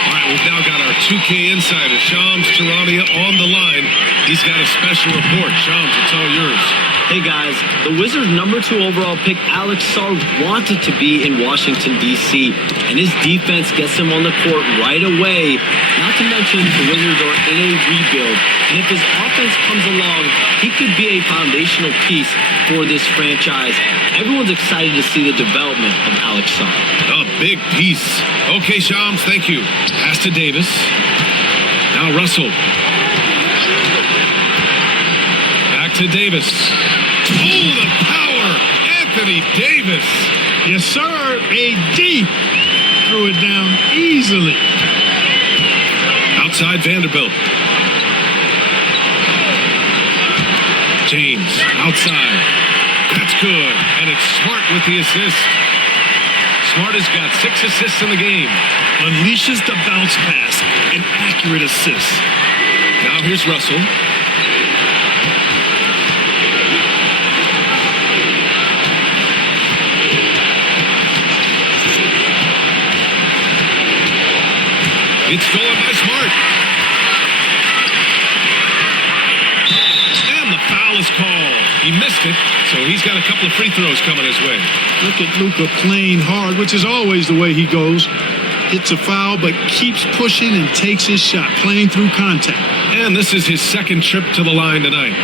All right, we've now got our 2K insider, Shams Charania, on the line. He's got a special report. Shams, it's all yours. Hey guys, the Wizards' number 2 overall pick, Alex Sarr, wanted to be in Washington, D.C., and his defense gets him on the court right away. Not to mention the Wizards are in a rebuild, and if his offense comes along, he could be a foundational piece for this franchise. Everyone's excited to see the development of Alex Sarr. A big piece. Okay, Shams, thank you. Pass to Davis. Now Russell. Back to Davis. Oh, the power! Anthony Davis. Yes, sir. AD threw it down easily. Outside Vanderbilt. James outside. That's good. And it's Smart with the assist. Smart has got 6 assists in the game. Unleashes the bounce pass. An accurate assist. Now here's Russell. It's stolen by Smart. And the foul is called. He missed it, so he's got a couple of free throws coming his way. Look at Luka playing hard, which is always the way he goes. Hits a foul, but keeps pushing and takes his shot, playing through contact. And this is his second trip to the line tonight.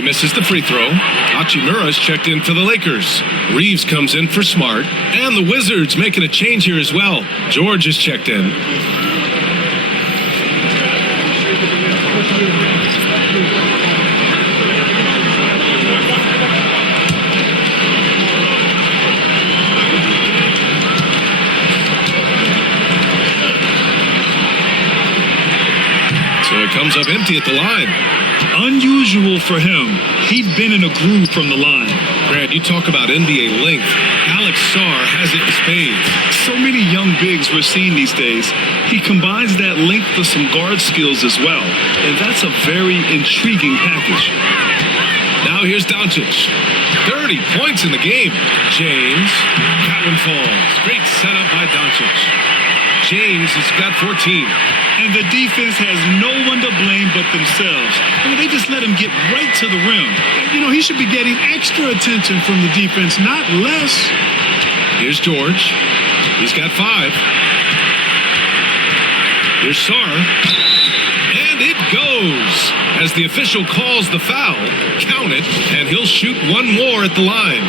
Misses the free throw. Hachimura's checked in for the Lakers. Reeves comes in for Smart. And the Wizards making a change here as well. George is checked in. So it comes up empty at the line. Unusual for him. He'd been in a groove from the line. Brad, you talk about NBA length. Alex Sarr has it in spades. So many young bigs we're seeing these days. He combines that length with some guard skills as well. And that's a very intriguing package. Now here's Doncic. 30 points in the game. James. That one falls. Great setup by Doncic. James has got 14. And the defense has no one to blame but themselves. I mean, they just let him get right to the rim. You know, he should be getting extra attention from the defense, not less. Here's George. He's got 5. Here's Sarr. And it goes. As the official calls the foul, count it, and he'll shoot one more at the line.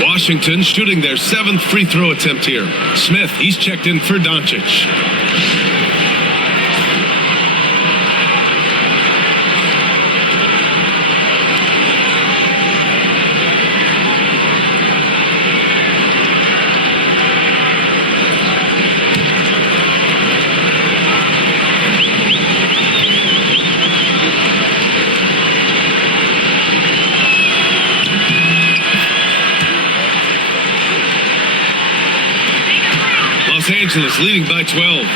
Washington shooting their 7th free throw attempt here. Smith, he's checked in for Doncic. Los Angeles leading by 12.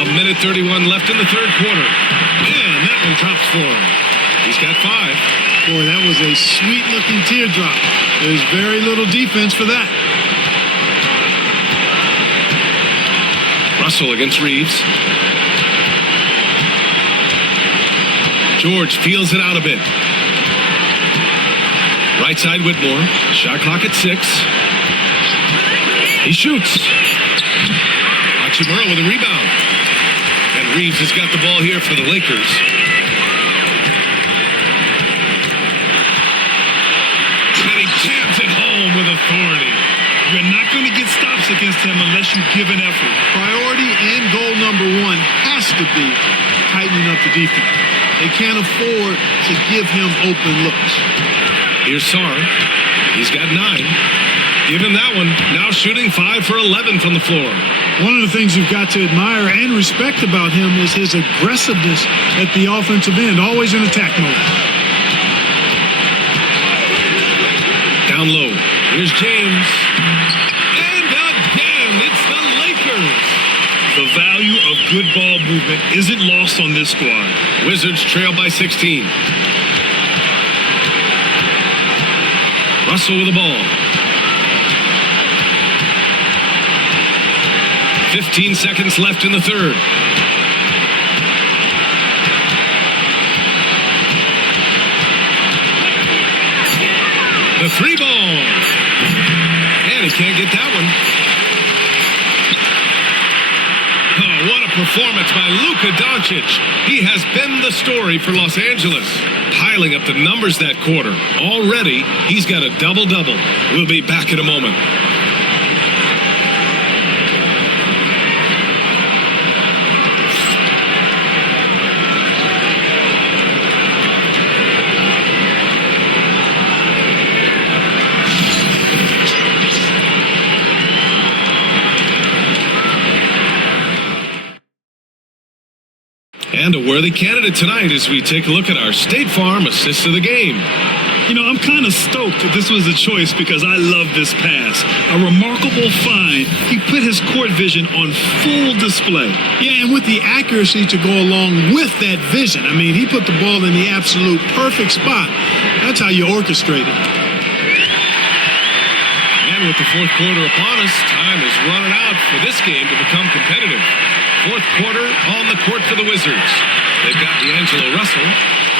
A minute 31 left in the third quarter. And that one drops for him. He's got 5. Boy, that was a sweet-looking teardrop. There's very little defense for that. Russell against Reeves. George feels it out a bit. Right side Whitmore. Shot clock at 6. He shoots. Hachimura with a rebound. And Reeves has got the ball here for the Lakers. And he jams it home with authority. You're not going to get stops against him unless you give an effort. Priority and goal number 1 has to be tightening up the defense. They can't afford to give him open looks. Here's Sarr. He's got 9. Give him that one. Now shooting 5 for 11 from the floor. One of the things you've got to admire and respect about him is his aggressiveness at the offensive end, always in attack mode. Down low. Here's James. And again, it's the Lakers. The value of good ball movement isn't lost on this squad. Wizards trail by 16. Russell with the ball. 15 seconds left in the third. The 3 ball. And he can't get that one. Oh, what a performance by Luka Doncic. He has been the story for Los Angeles. Piling up the numbers that quarter. Already, he's got a double-double. We'll be back in a moment. And a worthy candidate tonight as we take a look at our State Farm assist of the game. You know, I'm kind of stoked that this was a choice because I love this pass. A remarkable find. He put his court vision on full display. Yeah, and with the accuracy to go along with that vision. I mean, he put the ball in the absolute perfect spot. That's how you orchestrate it. And with the fourth quarter upon us, time is running out for this game to become competitive. Fourth quarter on the court for the Wizards. They've got D'Angelo Russell.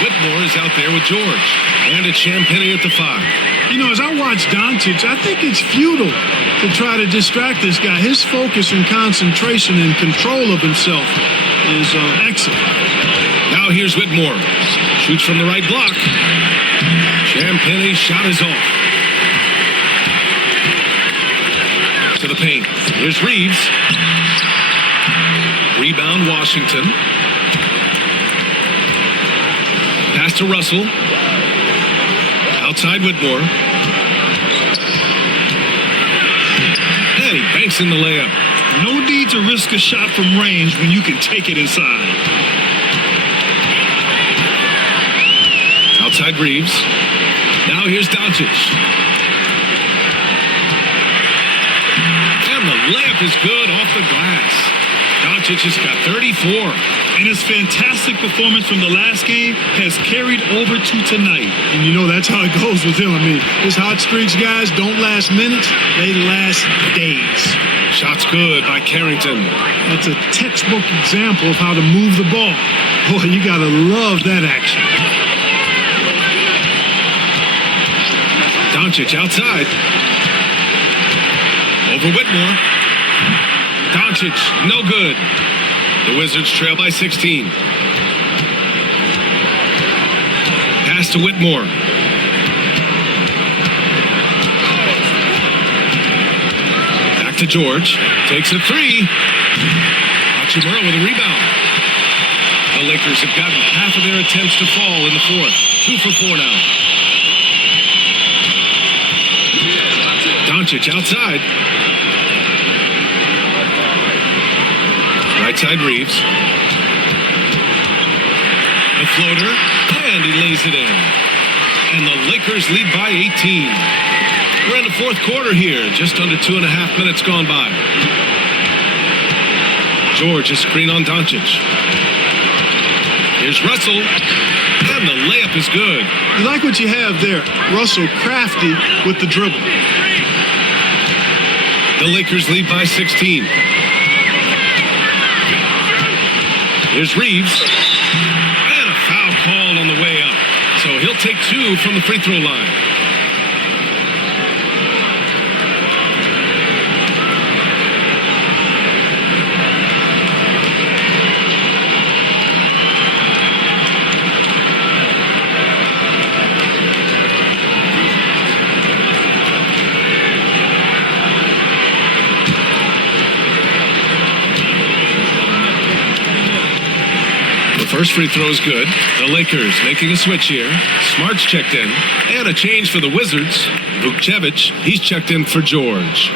Whitmore is out there with George. And it's Champagnie at the 5. You know, as I watch Doncic, I think it's futile to try to distract this guy. His focus and concentration and control of himself is excellent. Now here's Whitmore. Shoots from the right block. Champagnie's shot is off. To the paint. Here's Reeves. Rebound Washington. Pass to Russell. Outside Whitmore. And he banks in the layup. No need to risk a shot from range when you can take it inside. Outside Reeves. Now here's Doncic. And the layup is good off the glass. Doncic has got 34. And his fantastic performance from the last game has carried over to tonight. And you know that's how it goes with him. I mean, his hot streaks, guys, don't last minutes. They last days. Shots good by Carrington. That's a textbook example of how to move the ball. Boy, you got to love that action. Doncic outside. Over Whitmore. Doncic, no good. The Wizards trail by 16. Pass to Whitmore. Back to George. Takes a three. Hachimura with a rebound. The Lakers have gotten half of their attempts to fall in the fourth. 2 for 4 now. Doncic outside. Right side Reeves. The floater, and he lays it in. And the Lakers lead by 18. We're in the fourth quarter here, just under 2.5 minutes gone by. George, a screen on Doncic. Here's Russell, and the layup is good. You like what you have there. Russell crafty with the dribble. The Lakers lead by 16. Here's Reeves. And a foul called on the way up. So he'll take 2 from the free throw line. First free throw is good. The Lakers making a switch here. Smart's checked in. And a change for the Wizards. Vukcevic, he's checked in for George.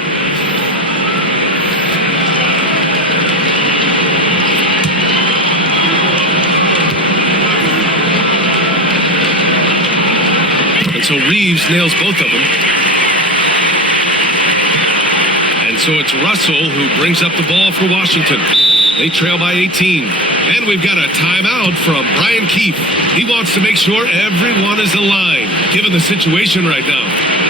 And so Reeves nails both of them. And so it's Russell who brings up the ball for Washington. They trail by 18. And we've got a timeout from Brian Keefe. He wants to make sure everyone is aligned, given the situation right now.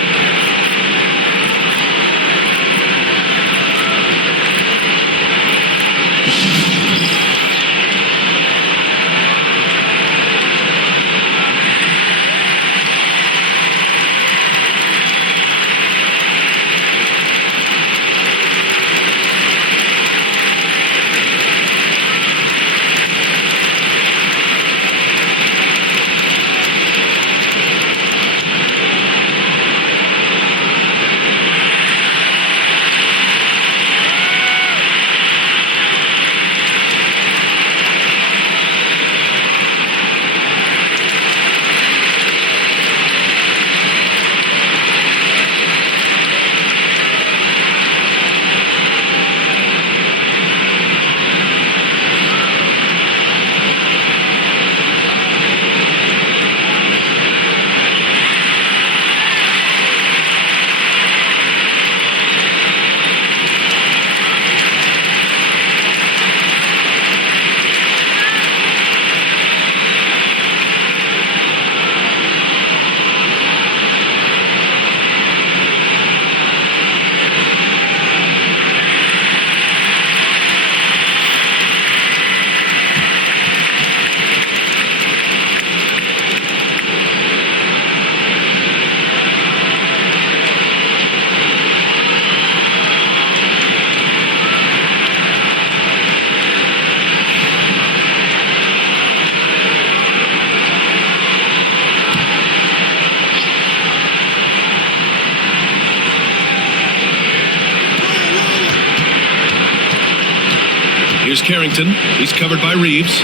Here's Carrington. He's covered by Reeves.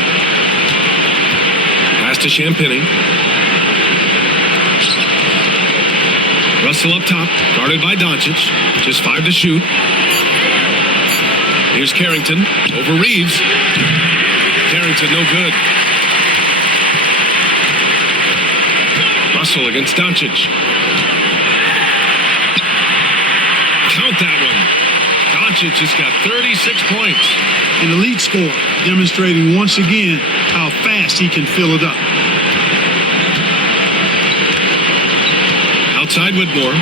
Pass to Champagny. Russell up top, guarded by Doncic. Just 5 to shoot. Here's Carrington over Reeves. Carrington no good. Russell against Doncic. Count that one. Doncic has got 36 points. An elite scorer, demonstrating once again how fast he can fill it up. Outside Whitmore.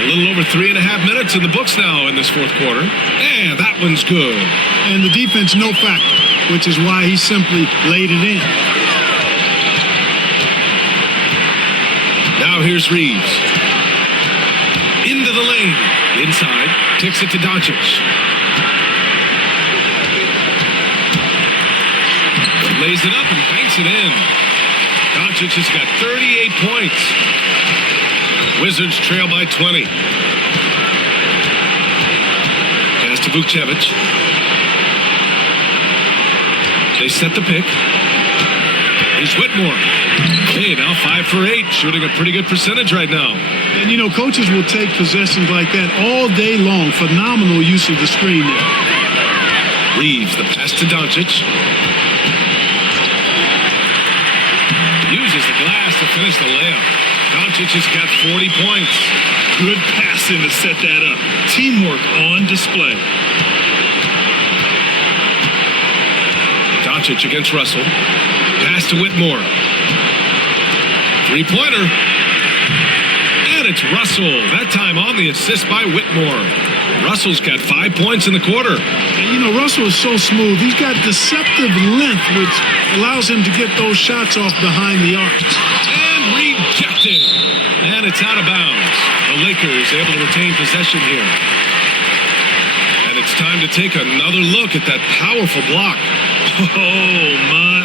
A little over 3.5 minutes in the books now in this fourth quarter. And that one's good. And the defense no factor, which is why he simply laid it in. Now here's Reeves. Into the lane. Inside. Kicks it to Doncic. lays it up and banks it in. Doncic has got 38 points. Wizards trail by 20. Pass to Vukcevic. They set the pick. Here's Whitmore. Hey, now 5 for 8, shooting a pretty good percentage right now. And, you know, coaches will take possessions like that all day long. Phenomenal use of the screen there. Reeves, the pass to Doncic. Uses the glass to finish the layup. Doncic has got 40 points. Good passing to set that up. Teamwork on display. Doncic against Russell. Pass to Whitmore. Three-pointer. And it's Russell. That time on the assist by Whitmore. Russell's got 5 points in the quarter. And, you know, Russell is so smooth. He's got deceptive length, which allows him to get those shots off behind the arc. And rejected. And it's out of bounds. The Lakers able to retain possession here. And it's time to take another look at that powerful block.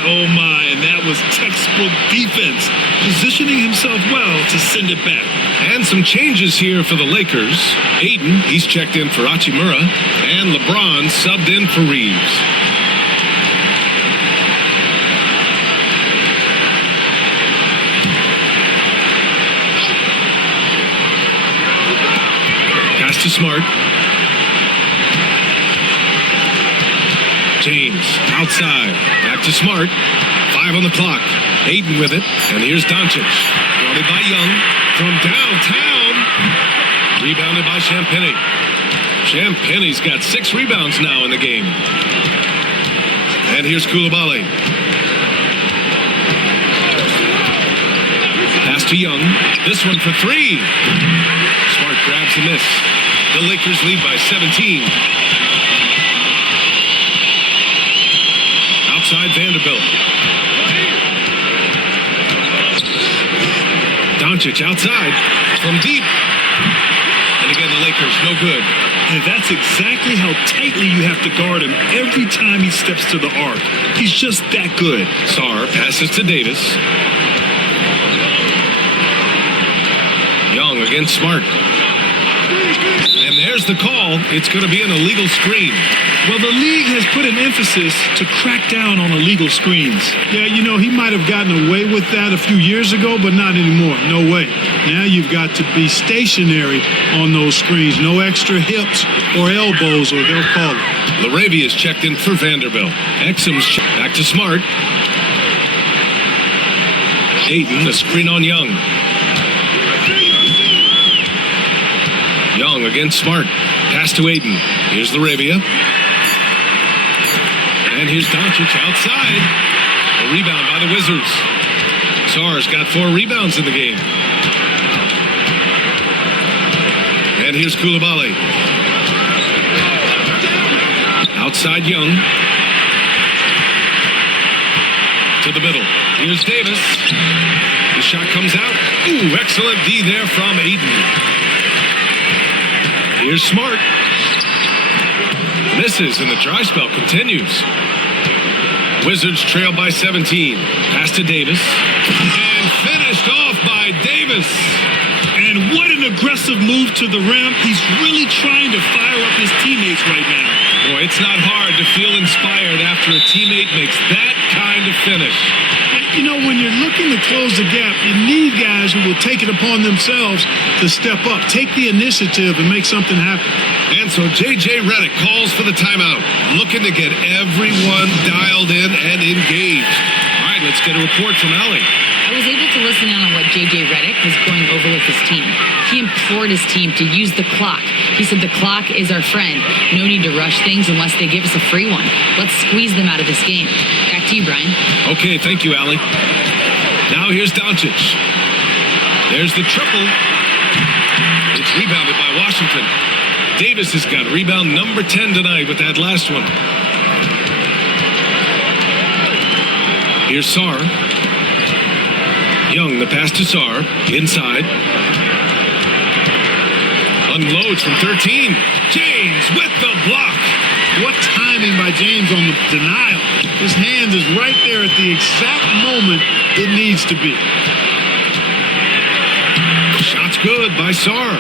Oh my, and that was textbook defense, positioning himself well to send it back. And some changes here for the Lakers. Ayton, he's checked in for Hachimura, and LeBron subbed in for Reeves. Pass to Smart. James, outside, back to Smart. 5 on the clock. Ayton with it, and here's Doncic. Guarded by Young from downtown. Rebounded by Champagnie. Champagnie's got 6 rebounds now in the game. And here's Koulibaly. Pass to Young. This one for 3. Smart grabs the miss. The Lakers lead by 17. Outside Vanderbilt. Doncic outside from deep. And again, the Lakers, no good. And that's exactly how tightly you have to guard him every time he steps to the arc. He's just that good. Sarr passes to Davis. Young against Smart. And there's the call. It's going to be an illegal screen. Well, the league has put an emphasis to crack down on illegal screens. Yeah, you know, he might have gotten away with that a few years ago, but not anymore. No way. Now you've got to be stationary on those screens. No extra hips or elbows, or they'll call it. LaRavia is checked in for Vanderbilt. Exum's back to Smart. Ayton, the screen on Young. Young against Smart. Pass to Ayton. Here's LaRavia. And here's Doncic outside. A rebound by the Wizards. Sarr's got 4 rebounds in the game. And here's Koulibaly. Outside Young. To the middle. Here's Davis. The shot comes out. Ooh, excellent D there from Ayton. Here's Smart. Misses, and the dry spell continues. Wizards trail by 17. Pass to Davis. And finished off by Davis. And what an aggressive move to the rim. He's really trying to fire up his teammates right now. Boy, it's not hard to feel inspired after a teammate makes that kind of finish. You know, when you're looking to close the gap, you need guys who will take it upon themselves to step up, take the initiative, and make something happen. And so J.J. Redick calls for the timeout, looking to get everyone dialed in and engaged. All right, let's get a report from Allie. I was able to listen in on what J.J. Redick was going over with his team. He implored his team to use the clock. He said the clock is our friend. No need to rush things unless they give us a free one. Let's squeeze them out of this game. Back to you, Brian. Okay, thank you, Allie. Now here's Doncic. There's the triple. It's rebounded by Washington. Davis has got rebound number 10 tonight with that last one. Here's Sarr. Young, the pass to Sarr. Inside. Unloads from 13. James with the block. What timing by James on the denial. His hand is right there at the exact moment it needs to be. Shot's good by Sarr.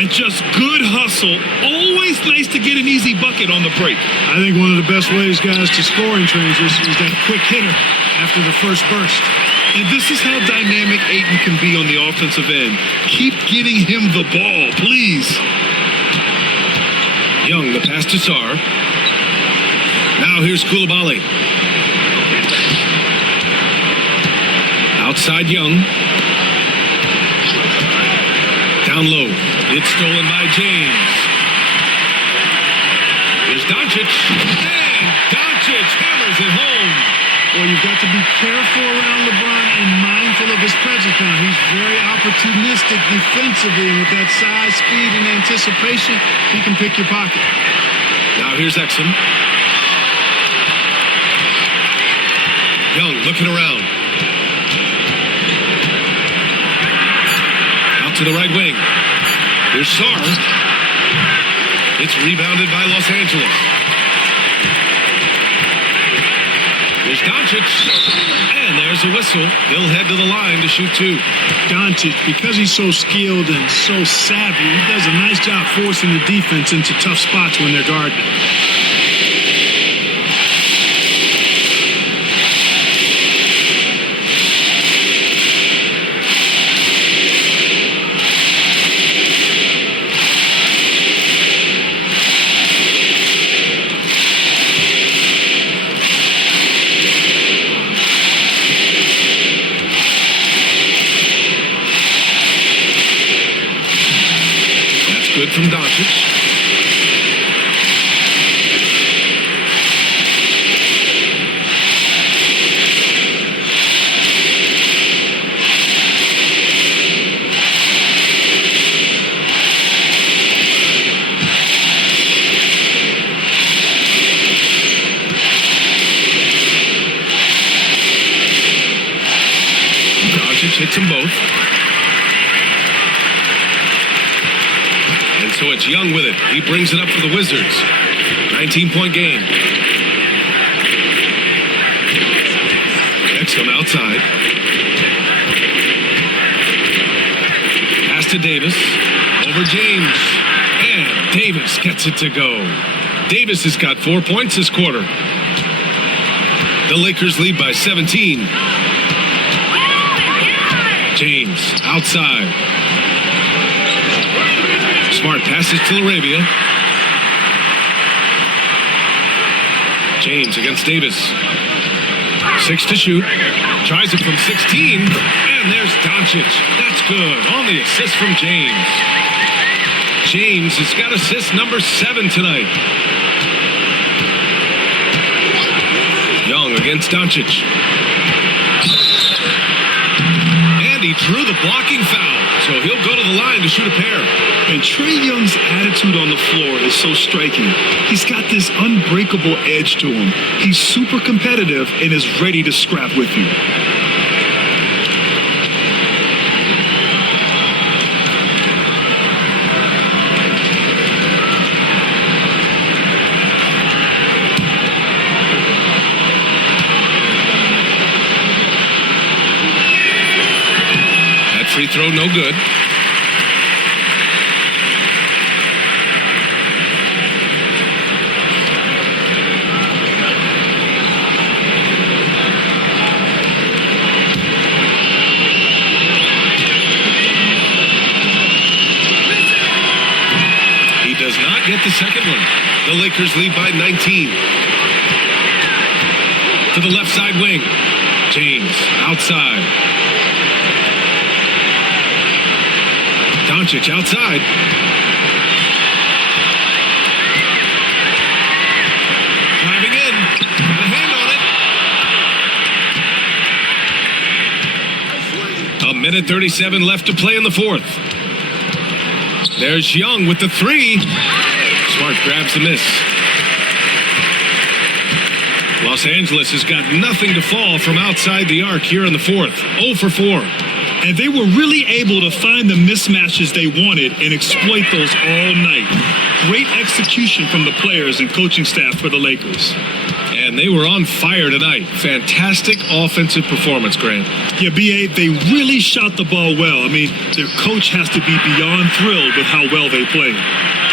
And just good hustle. Always nice to get an easy bucket on the break. I think one of the best ways, guys, to score in transition is that quick hitter after the first burst. And this is how dynamic Ayton can be on the offensive end. Keep getting him the ball, please. Young, the pass to Sarr. Now here's Coulibaly. Outside Young. Down low. It's stolen by James. Here's Doncic. And Doncic hammers it home. Well, you've got to be careful around LeBron and mindful of his presence now. He's very opportunistic defensively, and with that size, speed, and anticipation, he can pick your pocket. Now here's Exum. Young looking around. Out to the right wing. Here's Sarr. It's rebounded by Los Angeles. There's Doncic. And there's a whistle. He'll head to the line to shoot two. Doncic, because he's so skilled and so savvy, he does a nice job forcing the defense into tough spots when they're guarding. Good from Doncic. Doncic hits them both. So it's Young with it. He brings it up for the Wizards. 19-point game. Exum outside. Pass to Davis. Over James. And Davis gets it to go. Davis has got 4 points this quarter. The Lakers lead by 17. James outside. Smart passes to Arabia. James against Davis. 6 to shoot. Tries it from 16. And there's Doncic. That's good. On the assist from James. James has got assist number 7 tonight. Young against Doncic. And he drew the blocking foul. So he'll go to the line to shoot a pair. And Trae Young's attitude on the floor is so striking. He's got this unbreakable edge to him. He's super competitive and is ready to scrap with you. That free throw no good. Get the second one. The Lakers lead by 19. To the left side wing. James outside. Doncic outside. Driving in. Got a hand on it. A minute 37 left to play in the fourth. There's Young with the three. Smart grabs the miss. Los Angeles has got nothing to fall from outside the arc here in the fourth. 0 for 4. And they were really able to find the mismatches they wanted and exploit those all night. Great execution from the players and coaching staff for the Lakers. And they were on fire tonight. Fantastic offensive performance, Grant. Yeah, B.A., they really shot the ball well. I mean, their coach has to be beyond thrilled with how well they played.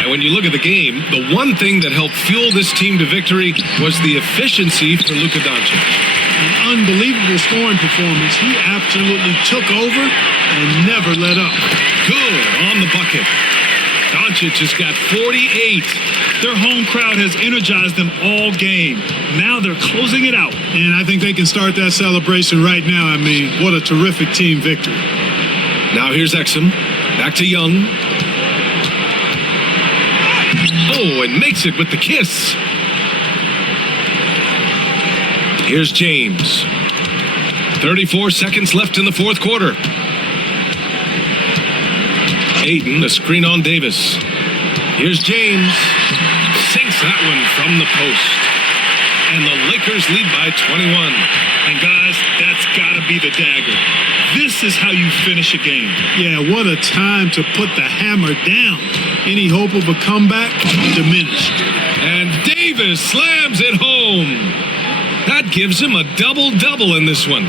And when you look at the game, the one thing that helped fuel this team to victory was the efficiency for Luka Doncic. An unbelievable scoring performance. He absolutely took over and never let up. Good on the bucket. Doncic has got 48. Their home crowd has energized them all game. Now they're closing it out. And I think they can start that celebration right now. I mean, what a terrific team victory. Now here's Exum. Back to Young. Oh, and makes it with the kiss. Here's James. 34 seconds left in the fourth quarter. Ayton, a screen on Davis. Here's James. Sinks that one from the post. And the Lakers lead by 21. And guys, that's got to be the dagger. This is how you finish a game. Yeah, what a time to put the hammer down. Any hope of a comeback? Diminished. And Davis slams it home. That gives him a double-double in this one.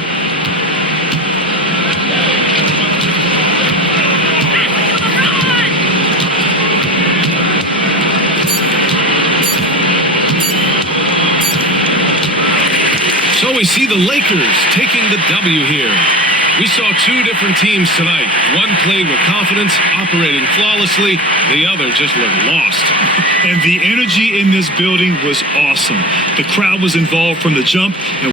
So we see the Lakers taking the W here. We saw two different teams tonight. One played with confidence, operating flawlessly. The other just looked lost. And the energy in this building was awesome. The crowd was involved from the jump. And